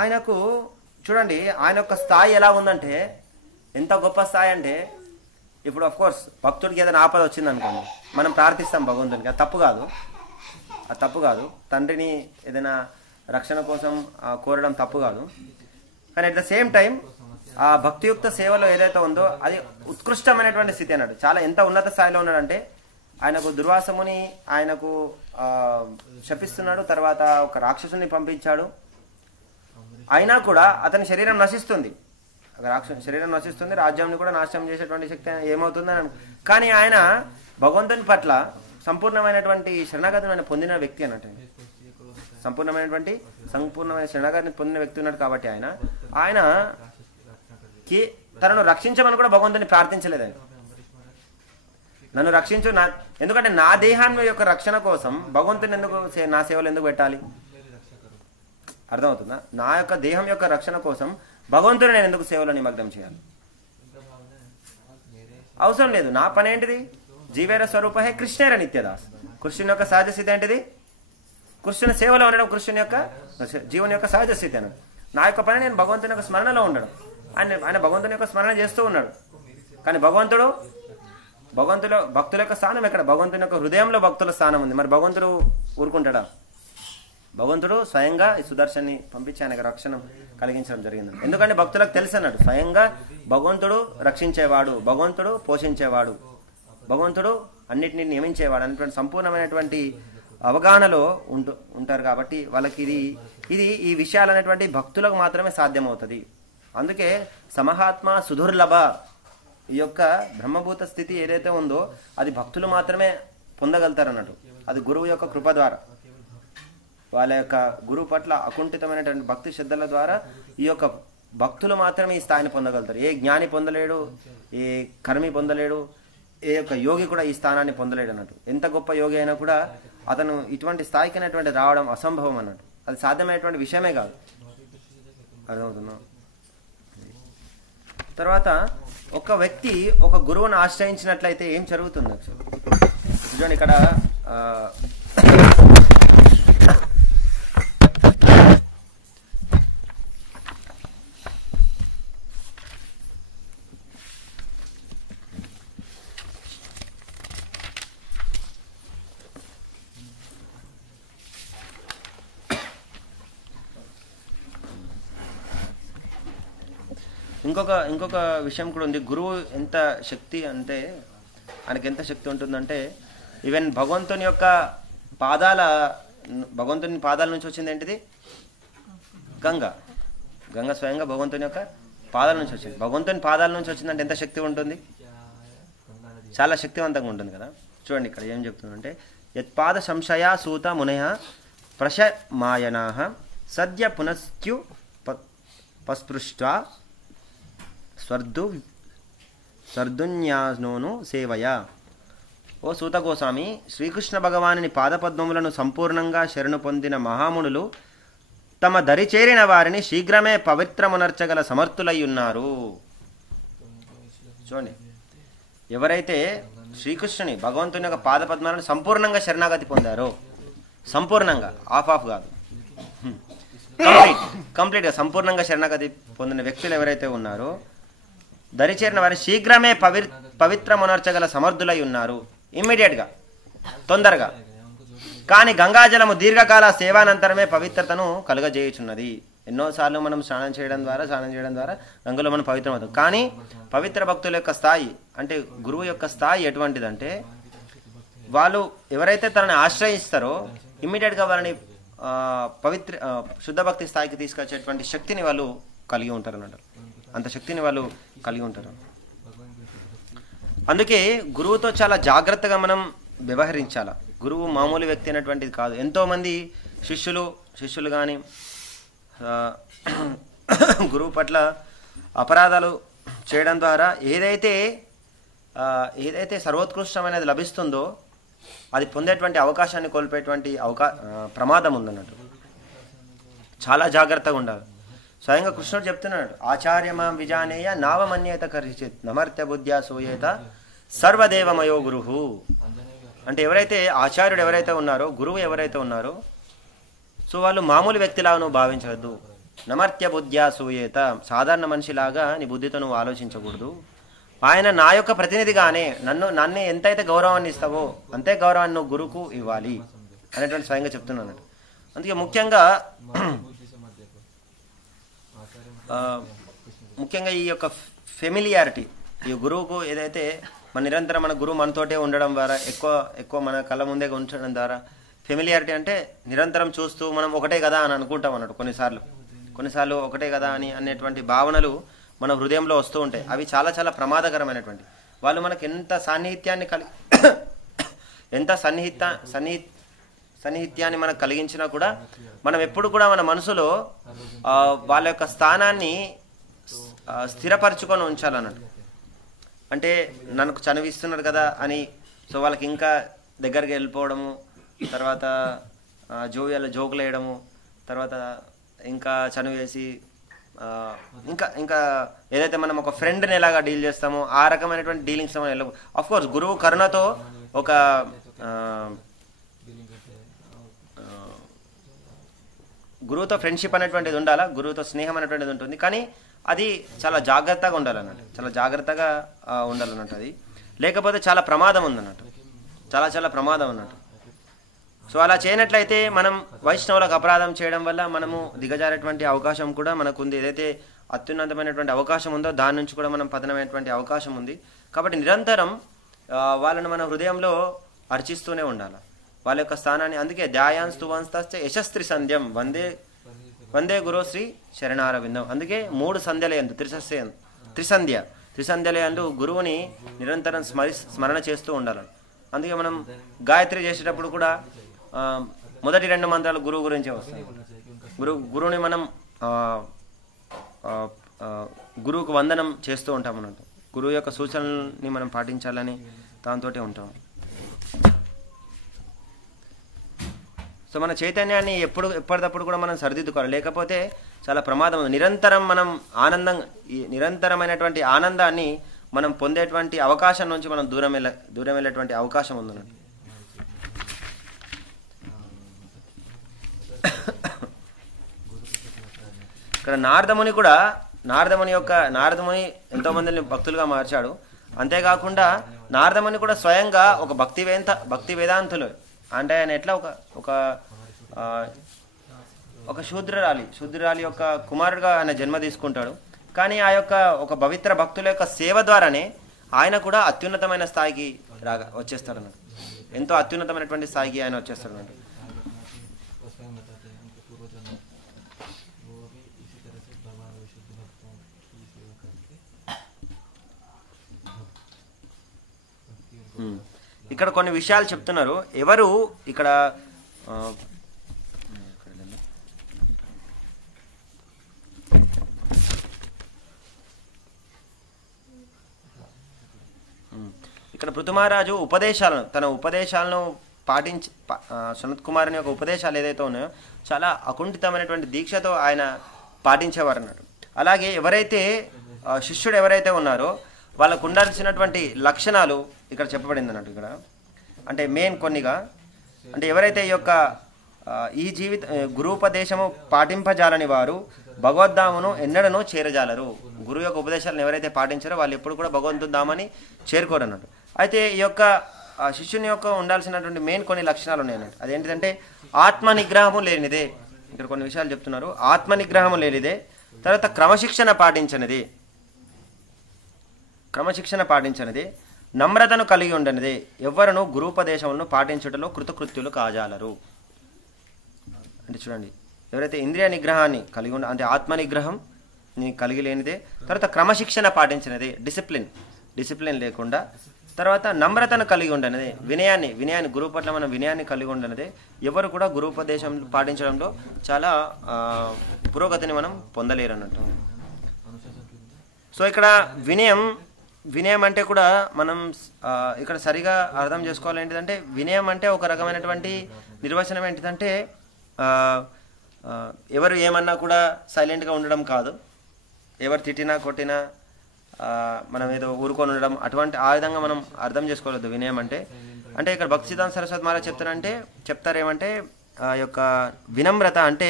ఆయనకు చూడండి ఆయన యొక్క స్థాయి ఎలా ఉందంటే ఎంత గొప్ప స్థాయి అంటే, ఇప్పుడు అఫ్ కోర్స్ భక్తుడికి ఏదైనా ఆపద వచ్చింది అనుకోండి, మనం ప్రార్థిస్తాం భగవంతునికి. అది తప్పు కాదు. తండ్రిని ఏదైనా రక్షణ కోసం కోరడం తప్పు కాదు. కానీ అట్ ద సేమ్ టైం ఆ భక్తియుక్త సేవలో ఏదైతే ఉందో అది ఉత్కృష్టమైనటువంటి స్థితి అన్నాడు. చాలా ఎంత ఉన్నత స్థాయిలో ఉన్నాడంటే ఆయనకు దుర్వాసముని ఆయనకు శపిస్తున్నాడు, తర్వాత ఒక రాక్షసుని పంపించాడు. అయినా కూడా అతని శరీరం నశిస్తుంది, శరీరం నశిస్తుంది, రాజ్యాన్ని కూడా నాశనం చేసేటువంటి శక్తి ఏమవుతుందని. కానీ ఆయన భగవంతుని పట్ల సంపూర్ణమైనటువంటి శరణాగతిని పొందిన వ్యక్తి అన్నట్టు. సంపూర్ణమైన శరణాగతిని పొందిన వ్యక్తి ఉన్నాడు. కాబట్టి ఆయనకి తనను రక్షించమని కూడా భగవంతుని ప్రార్థించలేదు. ఆయన నన్ను రక్షించు, ఎందుకంటే నా దేహాన్ని యొక్క రక్షణ కోసం భగవంతుని ఎందుకు నా సేవలు ఎందుకు పెట్టాలి? అర్థమవుతుందా? నా యొక్క దేహం యొక్క రక్షణ కోసం భగవంతుని నేను ఎందుకు సేవలో నిమగ్నం చేయాలి? అవసరం లేదు. నా పని ఏంటిది? జీవేర స్వరూప హే కృష్ణేర నిత్యదాస్. కృష్ణుని యొక్క సహజ స్థితి ఏంటిది? కృష్ణుని సేవలో ఉండడం, కృష్ణుని యొక్క జీవన యొక్క సహజ స్థితి అన్నాడు. నా యొక్క పని నేను భగవంతుని యొక్క స్మరణలో ఉండడం. ఆయన భగవంతుని యొక్క స్మరణ చేస్తూ ఉన్నాడు. కానీ భక్తుల యొక్క స్థానం ఎక్కడ? భగవంతుని యొక్క హృదయంలో భక్తుల స్థానం ఉంది. మరి భగవంతుడు ఊరుకుంటాడా? భగవంతుడు స్వయంగా ఈ సుదర్శన్ని పంపించి ఆయనకు రక్షణ కలిగించడం జరిగింది. ఎందుకంటే భక్తులకు తెలుసు అన్నాడు, స్వయంగా భగవంతుడు రక్షించేవాడు, భగవంతుడు పోషించేవాడు, భగవంతుడు అన్నిటినీ నియమించేవాడు అనేటువంటి సంపూర్ణమైనటువంటి అవగాహనలో ఉంటారు. కాబట్టి వాళ్ళకి ఇది ఈ విషయాలు అనేటువంటి భక్తులకు మాత్రమే సాధ్యమవుతుంది. అందుకే సమహాత్మ సుదుర్లభ, ఈ యొక్క బ్రహ్మభూత స్థితి ఏదైతే ఉందో అది భక్తులు మాత్రమే పొందగలుగుతారు అన్నట్టు. అది గురువు యొక్క కృప ద్వారా, వాళ్ళ యొక్క గురువు పట్ల అకుంఠితమైనటువంటి భక్తి శ్రద్ధల ద్వారా ఈ యొక్క భక్తులు మాత్రమే ఈ స్థాయిని పొందగలుగుతారు. ఏ జ్ఞాని పొందలేడు, ఏ కర్మి పొందలేడు, ఏ యొక్క యోగి కూడా ఈ స్థానాన్ని పొందలేడు అన్నట్టు. ఎంత గొప్ప యోగి అయినా కూడా అతను ఇటువంటి స్థాయికి అనేటువంటి రావడం అసంభవం అన్నట్టు. అది సాధ్యమైనటువంటి విషయమే కాదు. అర్థమవుతున్నా? తర్వాత ఒక వ్యక్తి ఒక గురువును ఆశ్రయించినట్లయితే ఏం జరుగుతుంది? చూడండి ఇక్కడ ఇంకొక విషయం కూడా ఉంది. గురువు ఎంత శక్తి అంటే, ఆయనకి ఎంత శక్తి ఉంటుందంటే, ఈవెన్ భగవంతుని పాదాల నుంచి వచ్చింది ఏంటిది? గంగ స్వయంగా భగవంతుని యొక్క పాదాల నుంచి వచ్చింది. భగవంతుని పాదాల నుంచి వచ్చిందంటే ఎంత శక్తి ఉంటుంది? చాలా శక్తివంతంగా ఉంటుంది కదా. చూడండి ఇక్కడ ఏం చెప్తుందంటే, యత్పాద సంశయా సూత మునయ ప్రశమాయనా సద్య పునశ్చు పస్పృష్ట స్వర్ధున్యానోను సేవయ. ఓ సూత గోస్వామి, శ్రీకృష్ణ భగవానుని పాదపద్మములను సంపూర్ణంగా శరణు పొందిన మహామునులు తమ దరి చేరిన వారిని శీఘ్రమే పవిత్రమునర్చగల సమర్థులై ఉన్నారు. చూడండి, ఎవరైతే శ్రీకృష్ణుని భగవంతుని యొక్క పాదపద్మాలను సంపూర్ణంగా శరణాగతి పొందారో, సంపూర్ణంగా, ఆఫ్ కాదు, కంప్లీట్గా సంపూర్ణంగా శరణాగతి పొందిన వ్యక్తులు ఎవరైతే ఉన్నారో దరిచేరిన వారి శీఘ్రమే పవిత్రమునర్చగల సమర్థులై ఉన్నారు. ఇమ్మీడియట్గా, తొందరగా. కానీ గంగాజలము దీర్ఘకాల సేవానంతరమే పవిత్రతను కలుగజేయుచున్నది. ఎన్నోసార్లు మనం స్నానం చేయడం ద్వారా గంగలో మనం పవిత్రమవుతాం. కానీ పవిత్ర భక్తుల యొక్క స్థాయి అంటే గురువు యొక్క స్థాయి ఎటువంటిదంటే, వాళ్ళు ఎవరైతే తనని ఆశ్రయిస్తారో ఇమ్మీడియట్గా వాళ్ళని శుద్ధ భక్తి స్థాయికి తీసుకొచ్చేటువంటి శక్తిని వాళ్ళు కలిగి ఉంటారు అన్నట్టు. అంత శక్తిని వాళ్ళు కలిగి ఉంటారు. అందుకే గురువుతో చాలా జాగ్రత్తగా మనం వ్యవహరించాలి. గురువు మామూలు వ్యక్తి అనేటువంటిది కాదు. ఎంతోమంది శిష్యులు కానీ గురువు పట్ల అపరాధాలు చేయడం ద్వారా ఏదైతే సర్వోత్కృష్టమైనది లభిస్తుందో అది పొందేటువంటి అవకాశాన్ని కోల్పోయేటువంటి ప్రమాదం ఉందన్నట్టు. చాలా జాగ్రత్తగా ఉండాలి. స్వయంగా కృష్ణుడు చెప్తున్నాడు, ఆచార్యమాం విజానేయ నావమన్యేత కరిచిత్ నమర్త్య బుద్ధ్యా సూయేత సర్వదేవమయో గురుహు. అంటే ఎవరైతే ఆచార్యుడు ఎవరైతే ఉన్నారో, గురువు ఎవరైతే ఉన్నారో, సో వాళ్ళు మామూలు వ్యక్తిలాగా నువ్వు భావించవద్దు. నమర్త్య బుద్ధ్యా సూయేత, సాధారణ మనిషిలాగా నీ బుద్ధితో నువ్వు ఆలోచించకూడదు. ఆయన నా యొక్క ప్రతినిధిగానే నన్ను ఎంతైతే గౌరవాన్ని ఇస్తావో అంతే గౌరవాన్ని నువ్వు గురువుకు ఇవ్వాలి అనేటువంటి స్వయంగా చెప్తున్నాను. అందుకే ముఖ్యంగా ఈ యొక్క ఫెమిలియారిటీ, ఈ గురువుకు ఏదైతే మన నిరంతరం మన గురువు మనతోటే ఉండడం ద్వారా ఎక్కువ మన కళ్ళ ముందే ఉంచడం ద్వారా ఫెమిలియారిటీ అంటే నిరంతరం చూస్తూ మనం ఒకటే కదా అని అనుకుంటాం అన్నట్టు. కొన్నిసార్లు ఒకటే కదా అని అనేటువంటి భావనలు మన హృదయంలో వస్తూ ఉంటాయి. అవి చాలా చాలా ప్రమాదకరమైనటువంటి. వాళ్ళు మనకు ఎంత సన్నిహిత్యాన్ని మనకు కలిగించినా కూడా మనం ఎప్పుడు కూడా మన మనసులో వాళ్ళ యొక్క స్థానాన్ని స్థిరపరచుకొని ఉంచాలన్నట్టు. అంటే నన్ను చనివిస్తున్నారు కదా అని సో వాళ్ళకి ఇంకా దగ్గరికి వెళ్ళిపోవడము, తర్వాత జోకులు వేయడము, తర్వాత ఇంకా చనివేసి ఇంకా ఏదైతే మనం ఒక ఫ్రెండ్ని ఎలాగా డీల్ చేస్తామో ఆ రకమైనటువంటి డీలింగ్స్ మనం వెళ్ళవు. ఆఫ్ కోర్స్ గురువు కరుణతో ఒక గురువుతో ఫ్రెండ్షిప్ అనేటువంటిది ఉండాలా, గురువుతో స్నేహం అనేటువంటిది ఉంటుంది. కానీ అది చాలా జాగ్రత్తగా ఉండాలన్నట్టు, చాలా జాగ్రత్తగా ఉండాలన్నట్టు. అది లేకపోతే చాలా ప్రమాదం ఉందన్నట్టు, చాలా ప్రమాదం అన్నట్టు. సో అలా చేయనట్లయితే మనం వైష్ణవులకు అపరాధం చేయడం వల్ల మనము దిగజారేటువంటి అవకాశం కూడా మనకు ఉంది. ఏదైతే అత్యున్నతమైనటువంటి అవకాశం ఉందో దాని నుంచి కూడా మనం పతనమైనటువంటి అవకాశం ఉంది. కాబట్టి నిరంతరం వాళ్ళని మన హృదయంలో అర్చిస్తూనే ఉండాలి, వాళ్ళ యొక్క స్థానాన్ని. అందుకే ధ్యాయాన్ స్తువంస్తశ్చ యశస్త్రి సంధ్యం వందే గురుశ్రీ శరణారవిందం. అందుకే 3 సంధ్యలయందు త్రిసంధ్యలయందు గురువుని నిరంతరం స్మరణ చేస్తూ ఉండాలి. అందుకే మనం గాయత్రి చేసేటప్పుడు కూడా మొదటి 2 మంత్రాలు గురువు గురించే వస్తాయి. గురువుని మనం గురువుకు వందనం చేస్తూ ఉంటాం అన్నట్టు. గురువు యొక్క సూచనల్ని మనం పాటించాలని దాంతో ఉంటాం. సో మన చైతన్యాన్ని ఎప్పటికప్పుడు కూడా మనం సరిదిద్దుకోవాలి, లేకపోతే చాలా ప్రమాదం. నిరంతరం మనం నిరంతరమైనటువంటి ఆనందాన్ని మనం పొందేటువంటి అవకాశం నుంచి మనం దూరం వెళ్ళేటువంటి అవకాశం ఉందన్నట్టు. ఇక్కడ నారదముని ఎంతో మందిని భక్తులుగా మార్చాడు. అంతేకాకుండా నారదముని కూడా స్వయంగా ఒక భక్తి వేదాంతులు. అంటే ఆయన ఎట్లా ఒక శూద్రరాలి యొక్క కుమారుడుగా ఆయన జన్మ తీసుకుంటాడు. కానీ ఆ యొక్క ఒక పవిత్ర భక్తుల యొక్క సేవ ద్వారానే ఆయన కూడా అత్యున్నతమైన స్థాయికి వచ్చేస్తాడు అన్నట్టు. ఎంతో అత్యున్నతమైనటువంటి స్థాయికి ఆయన వచ్చేస్తాడు అన్నట్టు. ఇక్కడ కొన్ని విషయాలు చెప్తున్నారు. ఎవరు ఇక్కడ పృథుమహారాజు తన ఉపదేశాలను పాటించి సనత్ కుమారుని యొక్క ఉపదేశాలు ఏదైతే ఉన్నాయో చాలా అకుంఠితమైనటువంటి దీక్షతో ఆయన పాటించేవారు అన్నాడు. అలాగే శిష్యుడు ఎవరైతే ఉన్నారో వాళ్ళకు ఉండాల్సినటువంటి లక్షణాలు ఇక్కడ చెప్పబడింది అన్నట్టు. ఇక్కడ అంటే మెయిన్ కొన్నిగా అంటే ఎవరైతే ఈ గురూపదేశము పాటింపజాలని వారు భగవద్ధామును ఎన్నడనూ చేరజాలరు. గురువు యొక్క ఉపదేశాలను ఎవరైతే పాటించారో వాళ్ళు ఎప్పుడు కూడా భగవంతుద్ధామని చేరుకోరు అన్నట్టు. అయితే ఈ యొక్క శిష్యుని యొక్క ఉండాల్సినటువంటి మెయిన్ కొన్ని లక్షణాలు ఉన్నాయి అన్నట్టు. అదేంటిదంటే ఆత్మ నిగ్రహము లేనిదే. ఇక్కడ కొన్ని విషయాలు చెప్తున్నారు. ఆత్మ నిగ్రహము లేనిదే, తర్వాత క్రమశిక్షణ పాటించనిదే, నమ్రతను కలిగి ఉండనిదే, ఎవ్వరను గురూపదేశములను పాటించుటలో కృతకృత్యులు కాజాలరు. అంటే చూడండి, ఎవరైతే ఇంద్రియ నిగ్రహాన్ని కలిగి అంటే ఆత్మ నిగ్రహం కలిగి లేనిదే, తర్వాత క్రమశిక్షణ పాటించినదే, డిసిప్లిన్ లేకుండా, తర్వాత నమ్రతను కలిగి ఉండనిదే, వినయాన్ని గురువు పట్ల మనం వినయాన్ని కలిగి ఉండనిదే, ఎవరు కూడా గురూపదేశం పాటించడంలో చాలా పురోగతిని మనం పొందలేరు అన్నట్టు. సో ఇక్కడ వినయం అంటే కూడా మనం ఇక్కడ సరిగా అర్థం చేసుకోవాలి. ఏంటిదంటే వినయం అంటే ఒక రకమైనటువంటి నిర్వచనం ఏంటిదంటే ఎవరు ఏమన్నా కూడా సైలెంట్గా ఉండడం కాదు, ఎవరు తిట్టినా కొట్టినా మనం ఏదో ఊరుకొని ఉండడం, ఆ విధంగా మనం అర్థం చేసుకోలేదు వినయం అంటే. ఇక్కడ భక్తి సిద్ధాంత సరస్వతి మహారాజ్ చెప్తారేమంటే ఆ యొక్క వినమ్రత అంటే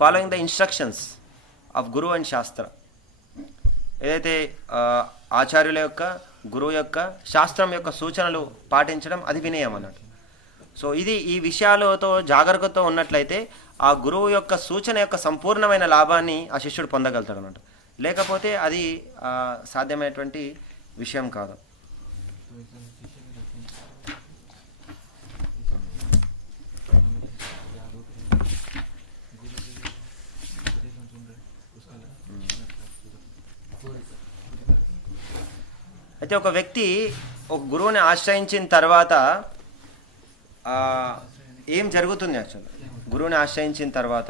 following the instructions of Guru and శాస్త్ర. ఏదైతే ఆచార్యుల యొక్క గురువు యొక్క శాస్త్రం యొక్క సూచనలు పాటించడం అది వినయం అన్నట్టు. సో ఈ విషయాలతో జాగ్రత్తతో ఉన్నట్లయితే ఆ గురువు యొక్క సూచన యొక్క సంపూర్ణమైన లాభాన్ని ఆ శిష్యుడు పొందగలుగుతాడు అన్నట్టు. లేకపోతే అది సాధ్యమైనటువంటి విషయం కాదు. అయితే ఒక వ్యక్తి ఒక గురువుని ఆశ్రయించిన తర్వాత ఏం జరుగుతుంది? యాక్చువల్గా గురువుని ఆశ్రయించిన తర్వాత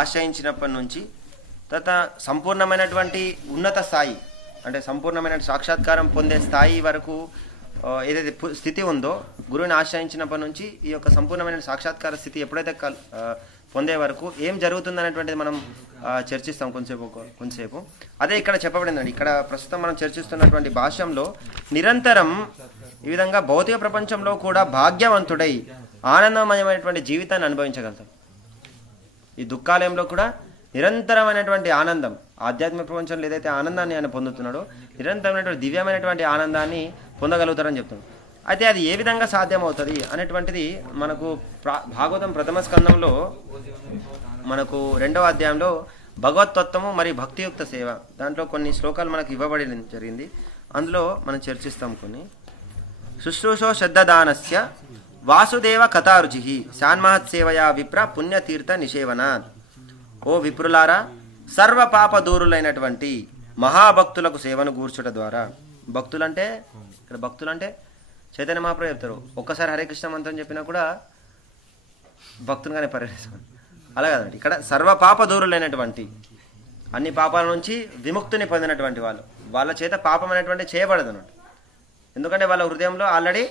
ఆశ్రయించినప్పటి నుంచి తర్వాత సంపూర్ణమైనటువంటి ఉన్నత స్థాయి, అంటే సంపూర్ణమైన సాక్షాత్కారం పొందే స్థాయి వరకు ఏదైతే స్థితి ఉందో, గురువుని ఆశ్రయించినప్పటి నుంచి ఈ యొక్క సంపూర్ణమైన సాక్షాత్కార స్థితి ఎప్పుడైతే పొందే వరకు ఏం జరుగుతుంది అనేటువంటిది మనం చర్చిస్తాం కొంతసేపు. అదే ఇక్కడ చెప్పబడిందండి. ఇక్కడ ప్రస్తుతం మనం చర్చిస్తున్నటువంటి భాష్యంలో నిరంతరం ఈ విధంగా భౌతిక ప్రపంచంలో కూడా భాగ్యవంతుడై ఆనందమయమైనటువంటి జీవితాన్ని అనుభవించగలుగుతాం. ఈ దుఃఖాలయంలో కూడా నిరంతరమైనటువంటి ఆనందం, ఆధ్యాత్మిక ప్రపంచంలో ఏదైతే ఆనందాన్ని ఆయన పొందుతున్నాడో నిరంతరమైనటువంటి దివ్యమైనటువంటి ఆనందాన్ని పొందగలుగుతారని చెప్తున్నాడు. అయితే అది ఏ విధంగా సాధ్యమవుతుంది అనేటువంటిది మనకు భాగవతం ప్రథమ స్కందంలో మనకు 2వ అధ్యాయంలో భగవతత్వము మరియు భక్తియుక్త సేవ, దాంట్లో కొన్ని శ్లోకాలు మనకు ఇవ్వబడి జరిగింది. అందులో మనం చర్చిస్తాం కొన్ని. శుశ్రూషో శ్రద్ధదానస్య వాసుదేవ కథారుచి శాన్మహత్ సేవయా విప్ర పుణ్యతీర్థ నిషేవనాత్. ఓ విప్రులారా, సర్వ పాప దూరులైనటువంటి మహాభక్తులకు సేవను గూర్చుట ద్వారా, భక్తులంటే ఇక్కడ భక్తులంటే చైతన్య మహాప్రభు చెప్తారు, ఒక్కసారి హరే కృష్ణ మంత్రం చెప్పినా కూడా భక్తులుగానే పరిగణిస్తాం. అలా కదండి, ఇక్కడ సర్వ పాప దూరులైనటువంటి, అన్ని పాపాల నుంచి విముక్తిని పొందినటువంటి వాళ్ళ చేత పాపం అనేటువంటి చేయబడదు అన్నట్టు. ఎందుకంటే వాళ్ళ హృదయంలో ఆల్రెడీ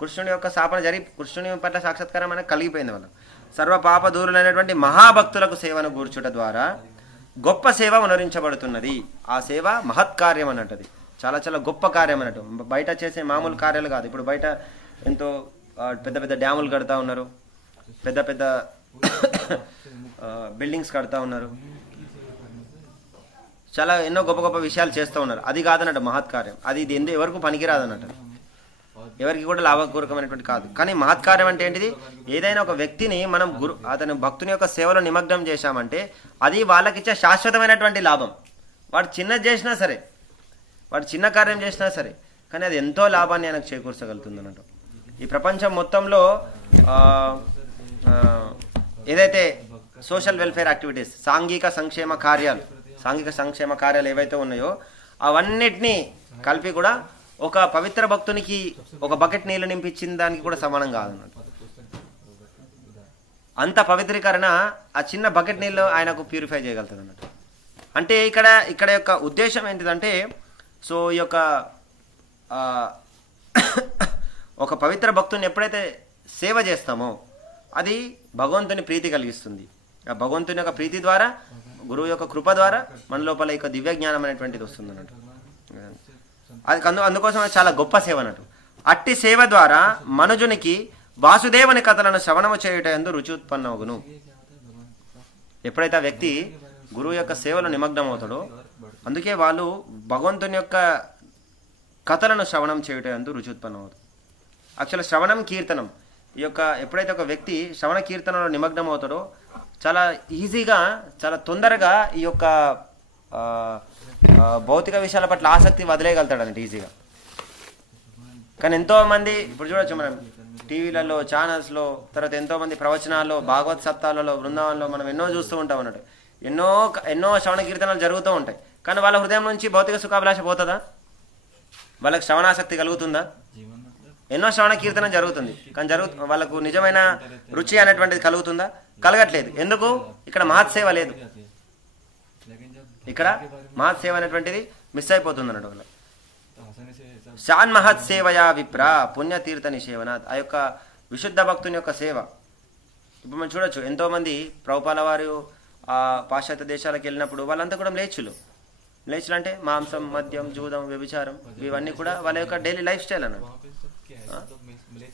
కృష్ణుని యొక్క స్థాపన జరిగి కృష్ణుని పట్ల సాక్షాత్కారం అనేది కలిగిపోయింది. వాళ్ళు సర్వ పాప దూరులైనటువంటి మహాభక్తులకు సేవను గూర్చుట ద్వారా గొప్ప సేవ మనరించబడుతున్నది. ఆ సేవ మహత్కార్యం అన్నట్టుది, చాలా చాలా గొప్ప కార్యం అన్నట్టు. బయట చేసే మామూలు కార్యాలు కాదు. ఇప్పుడు బయట ఎంతో పెద్ద పెద్ద డ్యాములు కడతా ఉన్నారు, పెద్ద పెద్ద బిల్డింగ్స్ కడతా ఉన్నారు, చాలా ఎన్నో గొప్ప గొప్ప విషయాలు చేస్తూ ఉన్నారు. అది కాదన్నట్టు మహత్కార్యం. అది ఎవరికి పనికిరాదన్నట్టు, ఎవరికి కూడా లాభపూర్వకమైనటువంటి కాదు. కానీ మహత్కార్యం అంటే ఏంటిది? ఏదైనా ఒక వ్యక్తిని మనం అతని భక్తుని యొక్క సేవలో నిమగ్నం చేశామంటే అది వాళ్ళకిచ్చే శాశ్వతమైనటువంటి లాభం. వాడు చిన్నది చేసినా సరే, వాడు చిన్న కార్యం చేసినా సరే, కానీ అది ఎంతో లాభాన్ని ఆయనకు చేకూర్చగలుగుతుంది అన్నట్టు. ఈ ప్రపంచం మొత్తంలో ఏదైతే సోషల్ వెల్ఫేర్ యాక్టివిటీస్, సాంఘిక సంక్షేమ కార్యాలు ఏవైతే ఉన్నాయో అవన్నిటినీ కలిపి కూడా ఒక పవిత్ర భక్తునికి ఒక బకెట్ నీళ్లు నింపించిన దానికి కూడా సమానం కాదన్నట్టు. అంత పవిత్రీకరణ ఆ చిన్న బకెట్ నీళ్ళు ఆయనకు ప్యూరిఫై చేయగలుగుతుంది అన్నట్టు. అంటే ఇక్కడ యొక్క ఉద్దేశం ఏంటిదంటే, సో ఈ యొక్క ఒక పవిత్ర భక్తుని ఎప్పుడైతే సేవ చేస్తామో అది భగవంతుని ప్రీతి కలిగిస్తుంది. ఆ భగవంతుని యొక్క ప్రీతి ద్వారా, గురువు యొక్క కృప ద్వారా మన లోపల ఇక దివ్య జ్ఞానం అనేటువంటిది వస్తుంది అన్నట్టు. అది అందుకోసం అది చాలా గొప్ప సేవ అన్నట్టు. అట్టి సేవ ద్వారా మనుజునికి వాసుదేవుని కథలను శ్రవణము చేయుట యందు రుచి ఉత్పన్నమగును. ఎప్పుడైతే ఆ వ్యక్తి గురువు యొక్క సేవలో నిమగ్నం అవుతాడో, అందుకే వాళ్ళు భగవంతుని యొక్క కథలను శ్రవణం చేయుట యందు రుచి ఉత్పన్నం అవుతుంది. యాక్చువల్గా శ్రవణం కీర్తనం, ఈ యొక్క ఎప్పుడైతే ఒక వ్యక్తి శ్రవణ కీర్తనలో నిమగ్నం అవుతాడో చాలా ఈజీగా, చాలా తొందరగా ఈ యొక్క భౌతిక విషయాల పట్ల ఆసక్తి వదిలేయగలుగుతాడు అన్నట్టు ఈజీగా. కానీ ఎంతోమంది ఇప్పుడు చూడొచ్చు మనం టీవీలలో, ఛానల్స్లో, తర్వాత ఎంతోమంది ప్రవచనాల్లో, భాగవత్ సప్తాలలో, బృందావనంలో మనం ఎన్నో చూస్తూ ఉంటాం అన్నట్టు. ఎన్నో శ్రవణ కీర్తనలు జరుగుతూ ఉంటాయి. కానీ వాళ్ళ హృదయం నుంచి భౌతిక సుఖాభిలాష పోతుందా? వాళ్ళకి శ్రవణాసక్తి కలుగుతుందా? ఎన్నో శ్రవణ కీర్తన జరుగుతుంది, కానీ వాళ్ళకు నిజమైన రుచి అనేటువంటిది కలుగుతుందా? కలగట్లేదు. ఎందుకు? ఇక్కడ మహత్సేవ లేదు. ఇక్కడ మహత్సేవ అనేటువంటిది మిస్ అయిపోతుంది అన్నట్టు. వాళ్ళ శాన్మహత్ సేవయా విప్ర పుణ్యతీర్థ నిషేవనాథ్, ఆ యొక్క విశుద్ధ భక్తుని యొక్క సేవ. ఇప్పుడు మనం చూడొచ్చు, ఎంతోమంది ప్రభుపాల వారు ఆ పాశ్చాత్య దేశాలకు వెళ్ళినప్పుడు వాళ్ళంతా కూడా మ్లేచ్చులు అంటే మాంసం, మద్యం, జూదం, వ్యభిచారం, ఇవన్నీ కూడా వాళ్ళ యొక్క డైలీ లైఫ్ స్టైల్ అన్నట్టు.